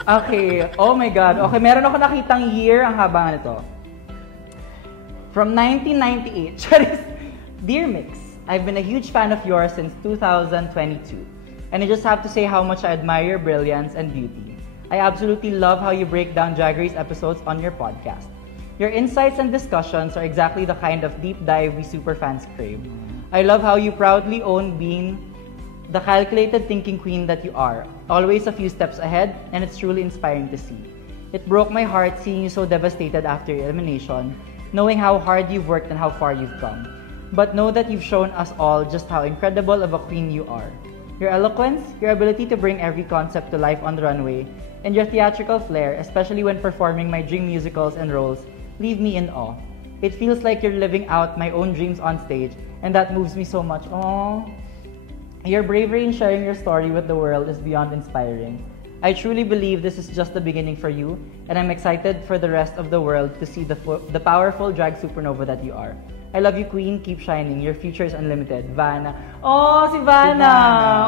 Okay. Oh my God. Okay, meron ako nakitang year. Ang haba nito. From 1998. Charis. Dear Mix, I've been a huge fan of yours since 2022. And I just have to say how much I admire your brilliance and beauty. I absolutely love how you break down Drag Race episodes on your podcast. Your insights and discussions are exactly the kind of deep dive we superfans crave. I love how you proudly own being the calculated thinking queen that you are, always a few steps ahead, and it's truly inspiring to see. It broke my heart seeing you so devastated after your elimination, knowing how hard you've worked and how far you've come. But know that you've shown us all just how incredible of a queen you are. Your eloquence, your ability to bring every concept to life on the runway, and your theatrical flair, especially when performing my dream musicals and roles, leave me in awe. It feels like you're living out my own dreams on stage, and that moves me so much. Aww. Your bravery in sharing your story with the world is beyond inspiring. I truly believe this is just the beginning for you, and I'm excited for the rest of the world to see the powerful drag supernova that you are. I love you, Queen. Keep shining. Your future is unlimited. Vanna. Oh, si Vanna!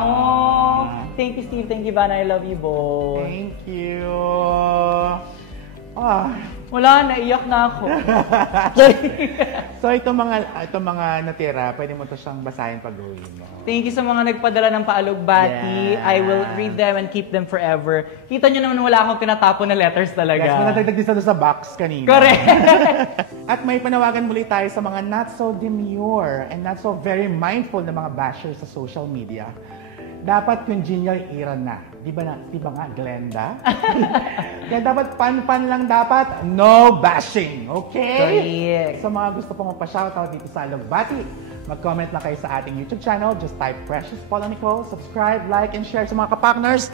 Oh, thank you, Steve. Thank you, Vanna. I love you both. Thank you. Wala, naiyak na ako. So itong mga natira, pwede mo to siyang basahin pag gawin mo. Thank you sa mga nagpadala ng paalugbati. Yeah. I will read them and keep them forever. Kita nyo naman wala akong tinatapon na letters talaga. Yes, manatagdag din sa box kanina. Correct! At may panawagan muli tayo sa mga not so demure and not so very mindful na mga bashers sa social media. Dapat congenial era na. Di ba nga, Glenda? Kaya dapat pan lang dapat, no bashing. Okay? Correct. Sa mga gusto pong magpa-shoutout dito sa Alugbati, mag-comment lang kayo sa ating YouTube channel. Just type Precious Polonico, subscribe, like, and share sa mga kapartners.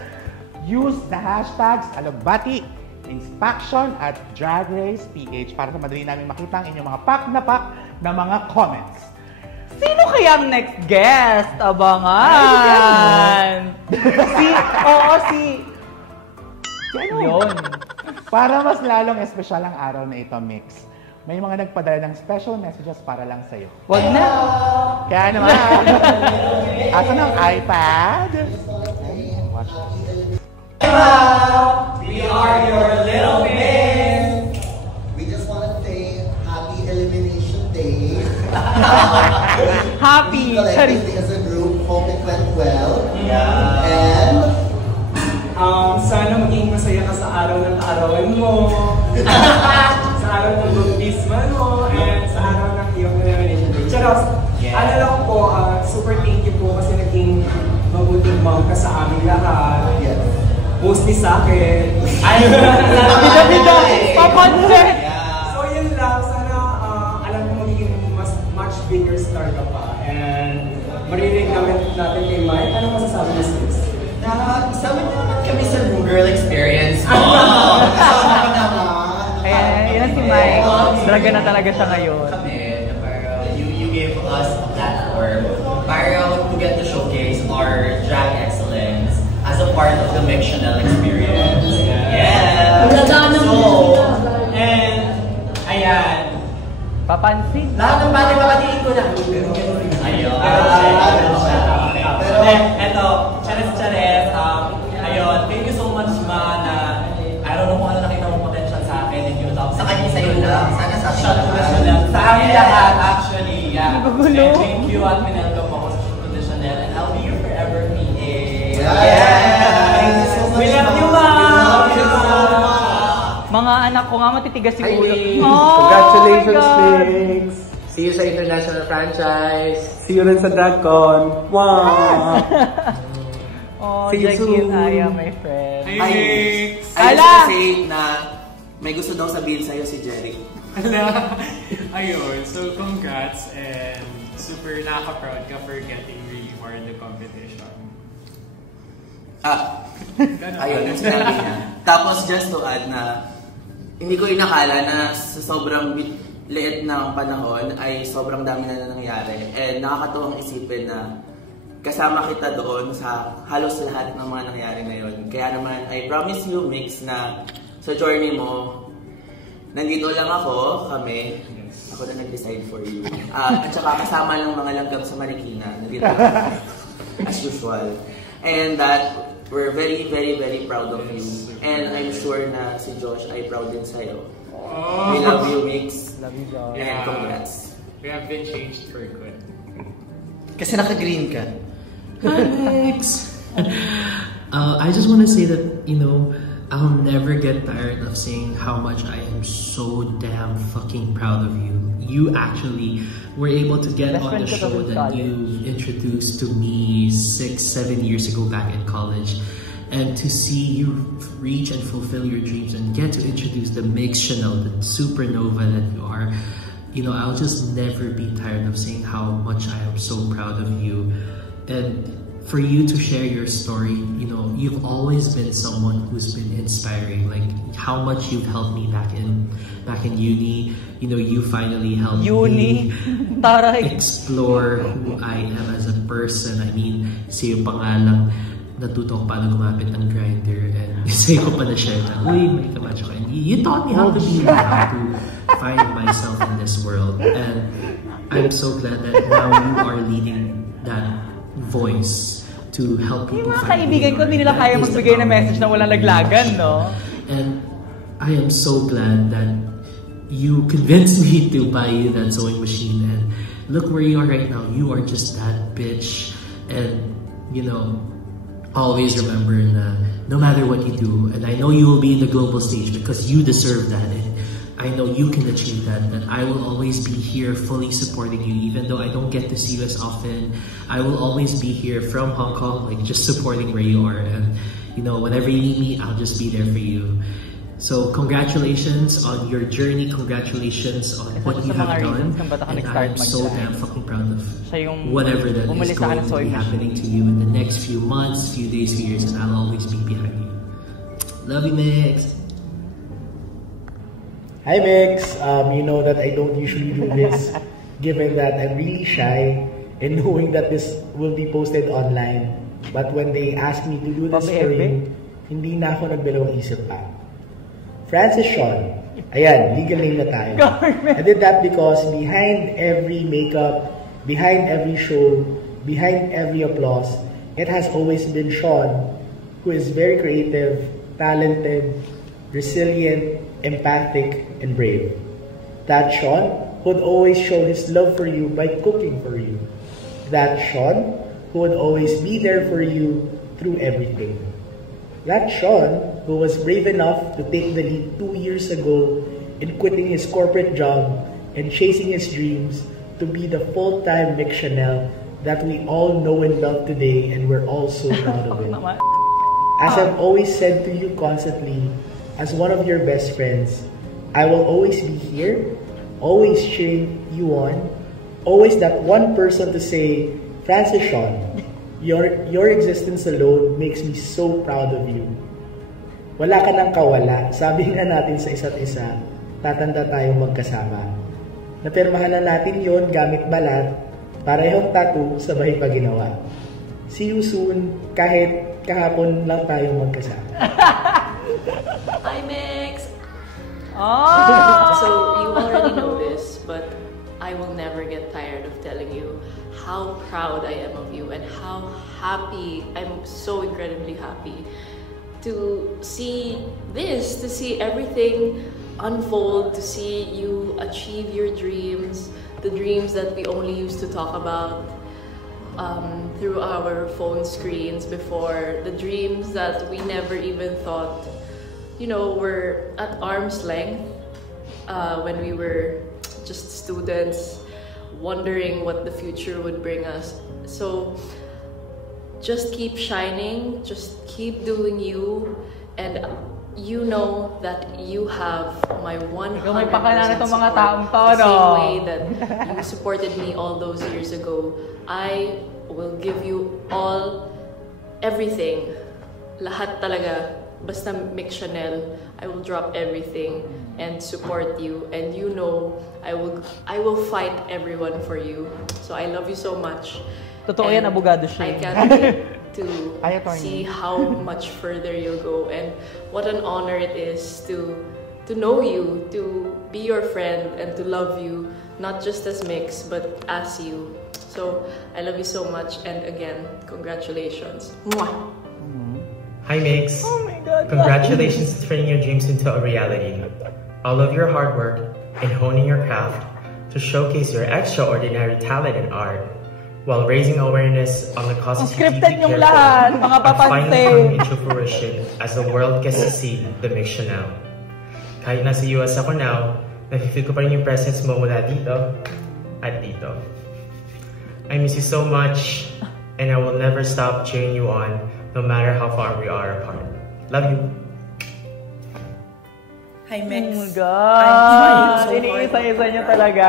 Use the hashtags Alugbati, Inspection at Drag Race PH para sa madali namin makita ang inyong mga pak na mga comments. Sino kayang next guest? Abangan! si... Yun. Para mas lalong espesyal ang araw na ito, Mix, may mga nagpadala ng special messages para lang sa'yo. Wag na! Kaya naman, asan ang iPad? Watch this. We are your little men. We just want to say happy elimination day. Happy! Collectively as a group, hope it went well. Yeah. And sana maging masaya ka sa araw ng kaarawan mo, sa araw ng baptisma mo, and sa araw ng iyong elimination day. Charos, ano lang po, super thank you po kasi naging mabuting mom ka sa aming lahat. yes. Mostly sa akin. Ay! Bida! Papansin! So yun lang, sana alam mo magiging much bigger star ka pa. And marinig natin kay Mike. Anong masasabi mo sis? Sama niyo naman kami sa Room Girl Experience. Yan si Mike. Draga na talaga siya ngayon. You gave us a platform para to get to showcase our drag excellence as a part of the Mix Chanel experience. Yeah. So, and ayan. Papansin. Lahat ng bagay papatiin ko na. Ayun. Eto, Chares. Ayun, thank you so much, Ma, na I don't know kung ano nakita mong potential sa akin and you love Sa kanya sa'yo lang. Sana sa akin lang. Sa amin lahat, actually, yeah. Nagugulo. And thank you at Minelco po sa shoot to Chanel and I'll be here forever, PA. Thank you so much. We love you, Ma! Mga anak ko nga matitigas si Hi, ulo. Mix. Oh, Congratulations, my God. Mix! See you sa international franchise. See you rin sa DragCon. Wow! Oh, See you Jackie and soon. Aya, my friend. I used Ala! to say na may gusto daw sabihin sa'yo si Jerry. Ayun, so congrats and super nakaka-proud ka for getting really far in the competition. Ayun, yung sinabi niya. Tapos just to add na hindi ko inakala na sa sobrang liit ng panahon ay sobrang dami na nangyari. And nakakatuwang isipin na kasama kita doon sa halos lahat ng mga nangyari ngayon. Kaya naman, I promise you, Mix, na sa journey mo, nandito lang kami. Ako na nag-decide for you. At saka kasama lang mga langgam sa Marikina. Nandito lang, as usual. And that, we're very, very, very proud of you. And I'm sure na si Josh ay proud din sa'yo. We love you, Mix. Love you, Josh. And congrats. We have been changed for good. Kasi naka-green ka. Hi, Mix! I just want to say that, I'll never get tired of saying how much I am so damn fucking proud of you. You actually were able to get on the show that you introduced to me 6-7 years ago back in college. And to see you reach and fulfill your dreams and get to introduce the Mix Chanel, the supernova that you are, I'll just never be tired of saying how much I am so proud of you. And for you to share your story, you've always been someone who's been inspiring. Like how much you've helped me back in uni. You finally helped me explore who I am as a person. I mean, sa'yo pa nga lang natuto ko paano gumamit ng Grindr, and sa'yo ko pa na-share na, uy, may kamacho ka. And you taught me how to be, how to find myself in this world. And I'm so glad that now you are leading that voice to help people find kaibigan ko, hindi nila kaya magbigay ng message na walang laglagan, no? And I am so glad that you convinced me to buy you that sewing machine, and look where you are right now. You are just that bitch. And always remember that no matter what you do, and I know you will be in the global stage because you deserve that, and I know you can achieve that I will always be here fully supporting you, even though I don't get to see you as often. I will always be here from Hong Kong, like just supporting where you are, and whenever you need me, I'll just be there for you. So congratulations on your journey, congratulations on what you have done, and I'm so damn fucking proud of whatever that is going to be happening to you in the next few months, few days, few years, and I'll always be behind you. Love you, Mix! Hi Mix, you know that I don't usually do this given that I'm really shy and knowing that this will be posted online. But when they asked me to do this for you, hindi na ako nagdalawang isip pa. Francis Sean, ayan, legal name na tayo. I did that because behind every makeup, behind every show, behind every applause, it has always been Sean, who is very creative, talented, resilient, empathic, and brave. That Sean would always show his love for you by cooking for you. That Sean who would always be there for you through everything. That Sean who was brave enough to take the lead 2 years ago in quitting his corporate job and chasing his dreams to be the full-time Mix Chanel that we all know and love today, and we're all so proud of it. As I've always said to you constantly, as one of your best friends, I will always be here, always cheering you on, always that one person to say, Francis Sean, your existence alone makes me so proud of you. Wala ka nang kawala, sabi nga natin sa isa't isa, tatanda tayong magkasama. Napirmahan na natin yon gamit balat, parehong tattoo, sabay pa ginawa. See you soon, kahit kahapon lang tayong magkasama. Hi, Mix! Oh! So, you already know this, but I will never get tired of telling you how proud I am of you and how happy, I'm so incredibly happy to see this, to see everything unfold, to see you achieve your dreams, the dreams that we only used to talk about through our phone screens before, the dreams that we never even thought, were at arm's length when we were just students wondering what the future would bring us. So just keep shining, just keep doing you, and you know that you have my 100% support. The same way that you supported me all those years ago, I will give you everything, lahat talaga. Basta Mix Chanel, I will drop everything and support you, and you know I will fight everyone for you. So I love you so much. Totoo yan, abogado siya. I can't wait to see how much further you'll go, and what an honor it is to know you, to be your friend, and to love you, not just as Mix, but as you. So I love you so much, and again, congratulations. Mwah! Hi Mix. Oh my God. Congratulations for turning your dreams into a reality. All of your hard work in honing your craft to showcase your extraordinary talent and art, while raising awareness on the causes you deeply care for, are finally coming into fruition as the world gets to see the Mix Chanel. Kahit nasa US ako now, nafe-feel ko pa rin yung presence mo mula dito at dito. I miss you so much, and I will never stop cheering you on, no matter how far we are apart. Love you. Hi, Mix. Oh my God! Iniisa-isa niyo talaga.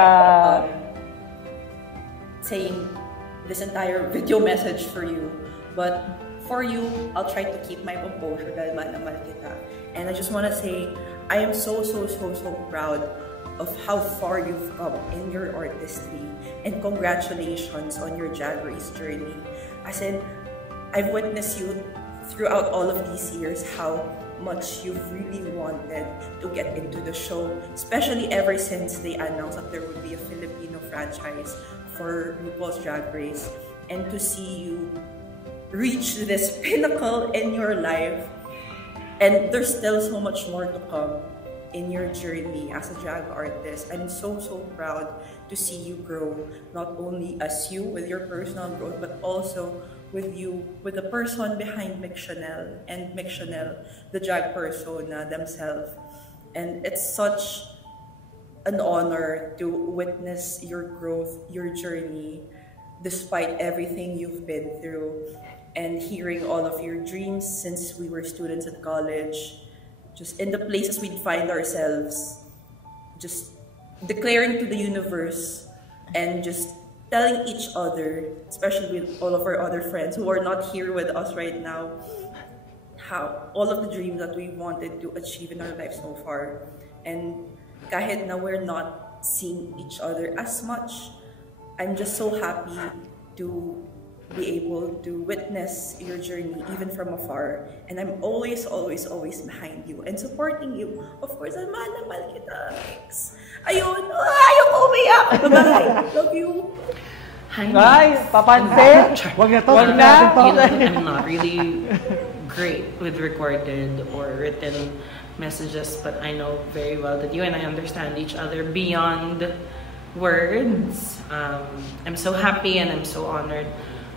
Saying this entire video message for you, but for you, I'll try to keep my composure dahil mahal na mahal kita. And I just want to say, I am so proud of how far you've come in your artistry, and congratulations on your Drag Race journey. As in, I've witnessed you throughout all of these years how much you've really wanted to get into the show, especially ever since they announced that there would be a Filipino franchise for RuPaul's Drag Race, and to see you reach this pinnacle in your life, and there's still so much more to come in your journey as a drag artist. I'm so proud to see you grow, not only as you with your personal growth, but also with you, with the person behind Mix Chanel, and Mix Chanel, the drag persona themselves. And it's such an honor to witness your growth, your journey, despite everything you've been through, and hearing all of your dreams since we were students at college, just in the places we'd find ourselves, just declaring to the universe and just telling each other, especially with all of our other friends who are not here with us right now, how all of the dreams that we wanted to achieve in our life so far. And kahit na we're not seeing each other as much, I'm just so happy to be able to witness your journey even from afar. And I'm always behind you and supporting you. Of course, I'm mahal na mahal kita, Mix. Ayun, ayoko umiyak. Love you. Hi, guys, papansin. Wag na to. Wag na. I'm not really great with recorded or written messages, but I know very well that you and I understand each other beyond words. I'm so happy and I'm so honored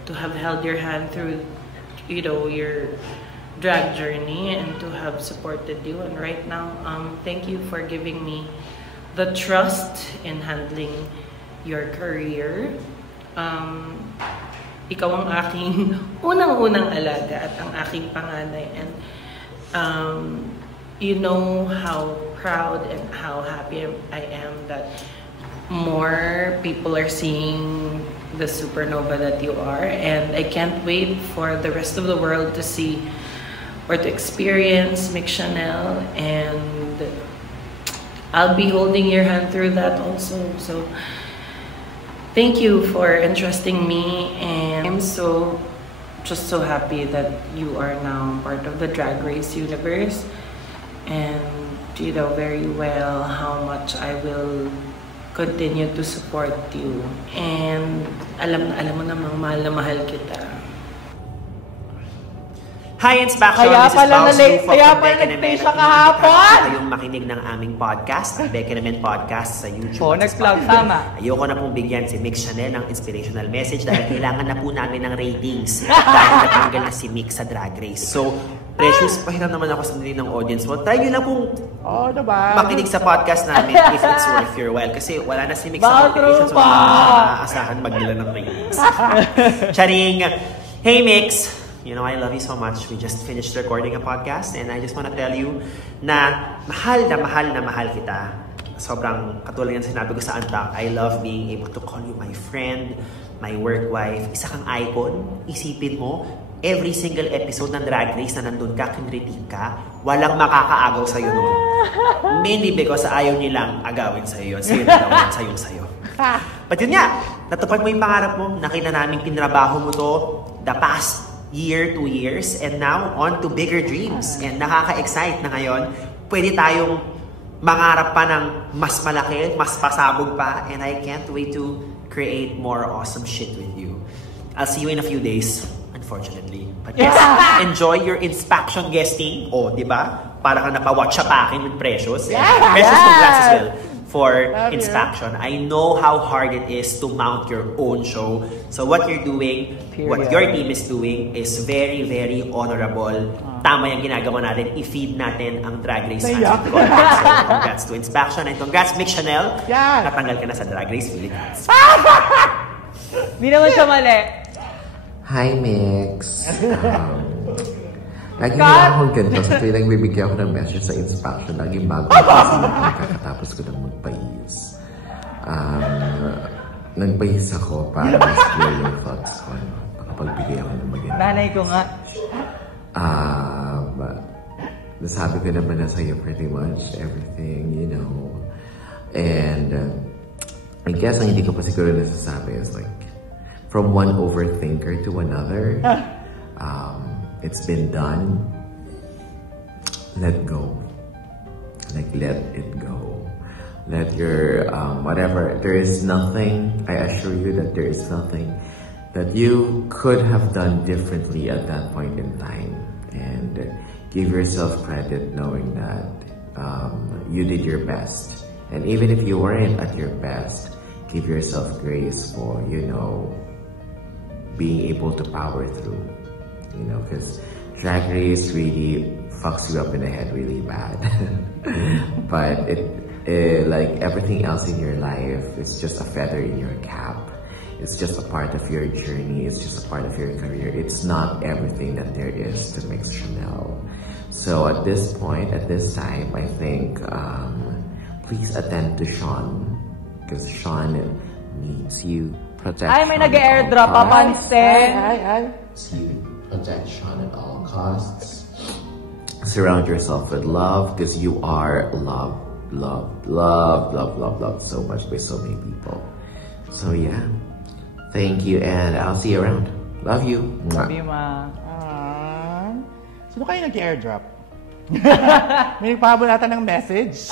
to have held your hand through, you know, your drag journey, and to have supported you. And right now, thank you for giving me the trust in handling your career. Ikaw ang aking unang-unang alaga at ang aking panganay, and you know how proud and how happy I am that more people are seeing the supernova that you are, and I can't wait for the rest of the world to see or to experience Mix Chanel, and I'll be holding your hand through that also. So thank you for entrusting me, and I'm just so happy that you are now part of the Drag Race universe, and you know very well how much I will continue to support you, and alam mo namang mahal na mahal kita. Hi, it's Backshot. This is Paul Sufo from Becca Namen. At kayong makinig ng aming podcast, Becca Namen Podcast sa YouTube. Ayoko na pong bigyan si Mix Chanel ng inspirational message dahil kailangan na po namin ng ratings dahil natanggal na si Mix sa Drag Race. So, Precious, pahiram naman ako sa nilin ng audience mo. Try nyo lang pong makinig sa podcast namin if it's worth your while. Kasi wala na si Mix sa competition, so maaasahan magdala ng ratings. Charing! Hey Mix! You know, I love you so much. We just finished recording a podcast, and I just want to tell you na mahal na mahal kita. Sobrang katulad ng sinabi ko sa Antak, I love being able to call you my friend, my work wife. Isa kang icon. Isipin mo, every single episode ng Drag Race na nandun ka, kinritik ka, walang makakaagaw sa'yo nun. Mainly because ayaw nilang agawin sa'yo yun. Sa'yo na daw, sa'yo. But yun nga, natupad mo yung pangarap mo, nakita namin pinrabaho mo to the past year, 2 years, and now on to bigger dreams. And nakaka-excite na ngayon, pwede tayong mangarap pa ng mas malaki, mas pasabog pa, and I can't wait to create more awesome shit with you. I'll see you in a few days, unfortunately. But yes, enjoy your inspection guesting. O, di ba? Para ka napawatch sa akin with Precious. Precious, congrats as well for inspection. I know how hard it is to mount your own show. So what you're doing, what your team is doing is very, very honorable. Tama yung ginagawa natin. I-feed natin ang Drag Race fans with content. So congrats to inspection and congrats Mick Chanel. Natanggal ka na sa Drag Race Philippines. Hindi naman siya mali. Hi, Mix. Lagi nila akong ganito sa tuwing bibigyan ko ng message sa inspection. Laging bago kasi kakatapos ko ng magpahis. Nagpahis ako para mas clear yung thoughts ko. Makapagbigay ako ng maganda. Nanay ko nga. Nasabi ko naman na sa'yo pretty much everything, you know. And I guess ang hindi ko pa siguro nasasabi is like, from one overthinker to another, it's been done. Let go. Like, let it go. Let your, whatever, there is nothing, I assure you that there is nothing that you could have done differently at that point in time. And give yourself credit knowing that you did your best. And even if you weren't at your best, give yourself grace for, you know, being able to power through. You know, because Drag Race really fucks you up in the head really bad. But it, like everything else in your life, it's just a feather in your cap. It's just a part of your journey. It's just a part of your career. It's not everything that there is to Mix Chanel. So at this point, at this time, I think, please attend to Sean. Because Sean needs you. Protect Ay, may nag-airdrop pa pansin. Protect Sean at all costs. Surround yourself with love because you are loved so much by so many people. So yeah, thank you and I'll see you around. Love you. Love you, ma. Sino kayo nag-airdrop? May nagpahabol natin ng message.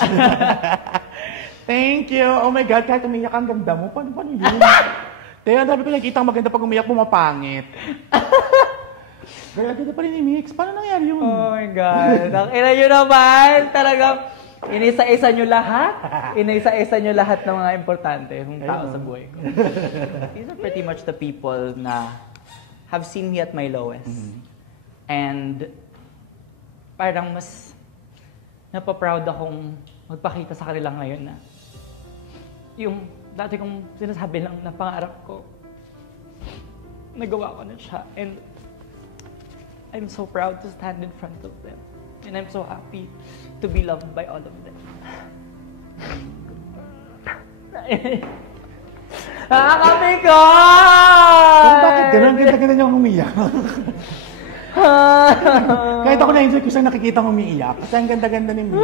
Thank you. Oh my God, kahit umiyak ang ganda mo. Paano yun? Kaya ang dami ko nakikita ang maganda pag umiyak, pumapangit. Kaya ganda pa rin ni Mix. Paano nangyari yun? Oh my God. Ang ina nyo naman. Talagang inisa-isa nyo lahat. Inisa-isa nyo lahat ng mga importante kung tao sa buhay ko. These are pretty much the people na have seen me at my lowest. And parang mas napaproud akong magpakita sa kanila ngayon na yung dati kong sinasabi lang na pangarap ko, nagawa ko na siya. And I'm so proud to stand in front of them. And I'm so happy to be loved by all of them. Nakakapikon! Bakit ganun? Ganda-ganda niyang umiyak. Kahit ako na-enjoy ko siyang nakikita kong umiiyak. Kasi ang ganda-ganda ni Mix.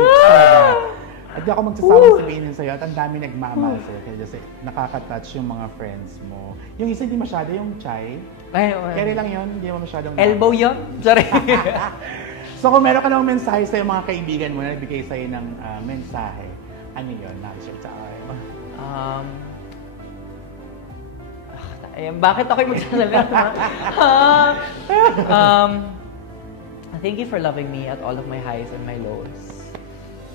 At di ako magsasawang sabihin sa'yo at ang dami nagmamahal sa'yo. Kasi nakaka-touch yung mga friends mo. Yung isa hindi masyado, yung Chai. Carry lang yun, hindi mo masyadong... Elbow yun? Sorry. So kung meron ka ng mensahe sa mga kaibigan mo na nagbigay sa'yo ng mensahe, ano yun? Nag-share time. Bakit ako'y magsasalita? Thank you for loving me at all of my highs and my lows.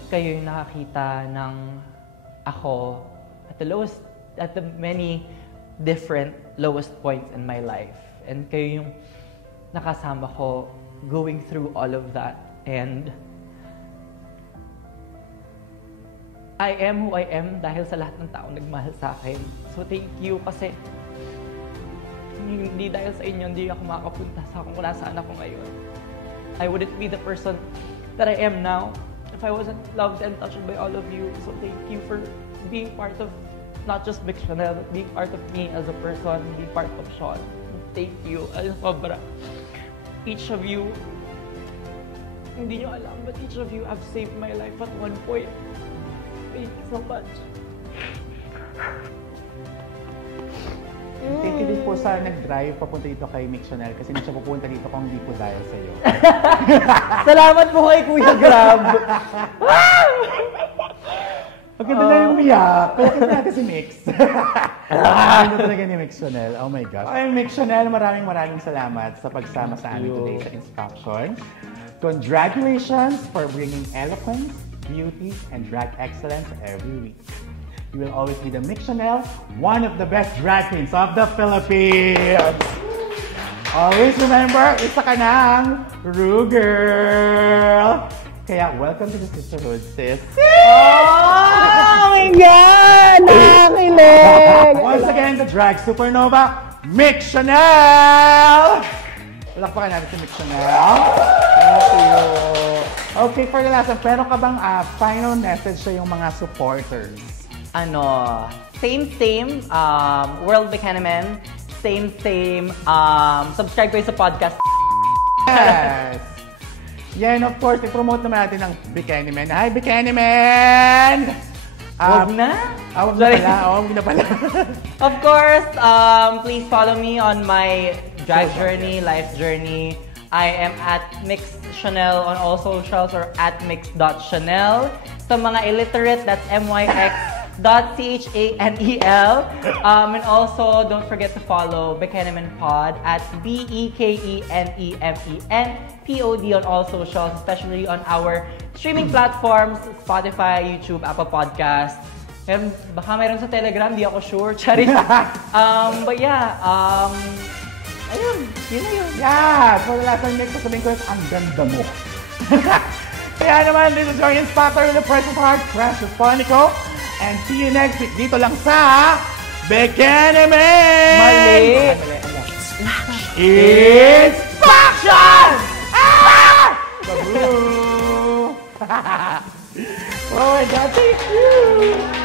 Kayo yung nakakita ng ako at the lowest, at the many different lowest points in my life. And kayo yung nakasama ko going through all of that. And I am who I am dahil sa lahat ng taong nagmahal sa akin. So thank you kasi hindi dahil sa inyo, hindi ako makapunta sa kung nasaan ako ngayon. I wouldn't be the person that I am now if I wasn't loved and touched by all of you. So thank you for being part of not just Mix Chanel, but being part of me as a person, being part of Sean. Thank you. Ay, sobra. each of you, hindi nyo alam, but each of you have saved my life at one point. Thank you so much. Thank you din po sa nag-drive papunta dito kay Mick Chanel kasi hindi siya pupunta dito kung hindi po dahil sa'yo. Salamat po kay Kuya Grab! Maganda na yung umiyak. Kaya natin si Mix. Ano talaga ni Mick Chanel? Oh my gosh. Ay, Mick Chanel, maraming salamat sa pagsama sa amin today sa Instruction. Congratulations for bringing eloquence, beauty, and drag excellence every week. You will always be the Mick Chanel, one of the best drag queens of the Philippines. Always remember, isa ka ng Ru Girl. Kaya, welcome to the sisterhood, sis. Oh my God! Nakakilig! Once again, the drag supernova, Mick Chanel! Palakpakan natin si Mick Chanel. Thank you. Okay, for the last one, meron ka bang final message sa yung mga supporters? Same, World Bikinimen. Same, subscribe kayo sa podcast. Yes! Yeah, and of course, i-promote naman natin ang Bikinimen. Hi, Bikinimen! Huwag na? Huwag na pala. Of course, please follow me on my drag journey, life journey. I am at Mix Chanel on all socials or at mix.chanel. Sa mga illiterate, that's MYX.CHANEL. And also, don't forget to follow Bikinimen Pod at BEKENEMENPOD on all socials, especially on our streaming platforms, Spotify, YouTube, Apple Podcasts. Baka meron sa Telegram, di ako sure. Charis. But yeah, ayun, yun na yun. Yeah! For the last time, next sasabihin ko, ang ganda mo. Kaya naman, this is your Inspector with the Precious Heart, Precious Ponico. And see you next week dito lang sa Bikinimen! Mali! It's Faction! Babu! Oh my God, thank you!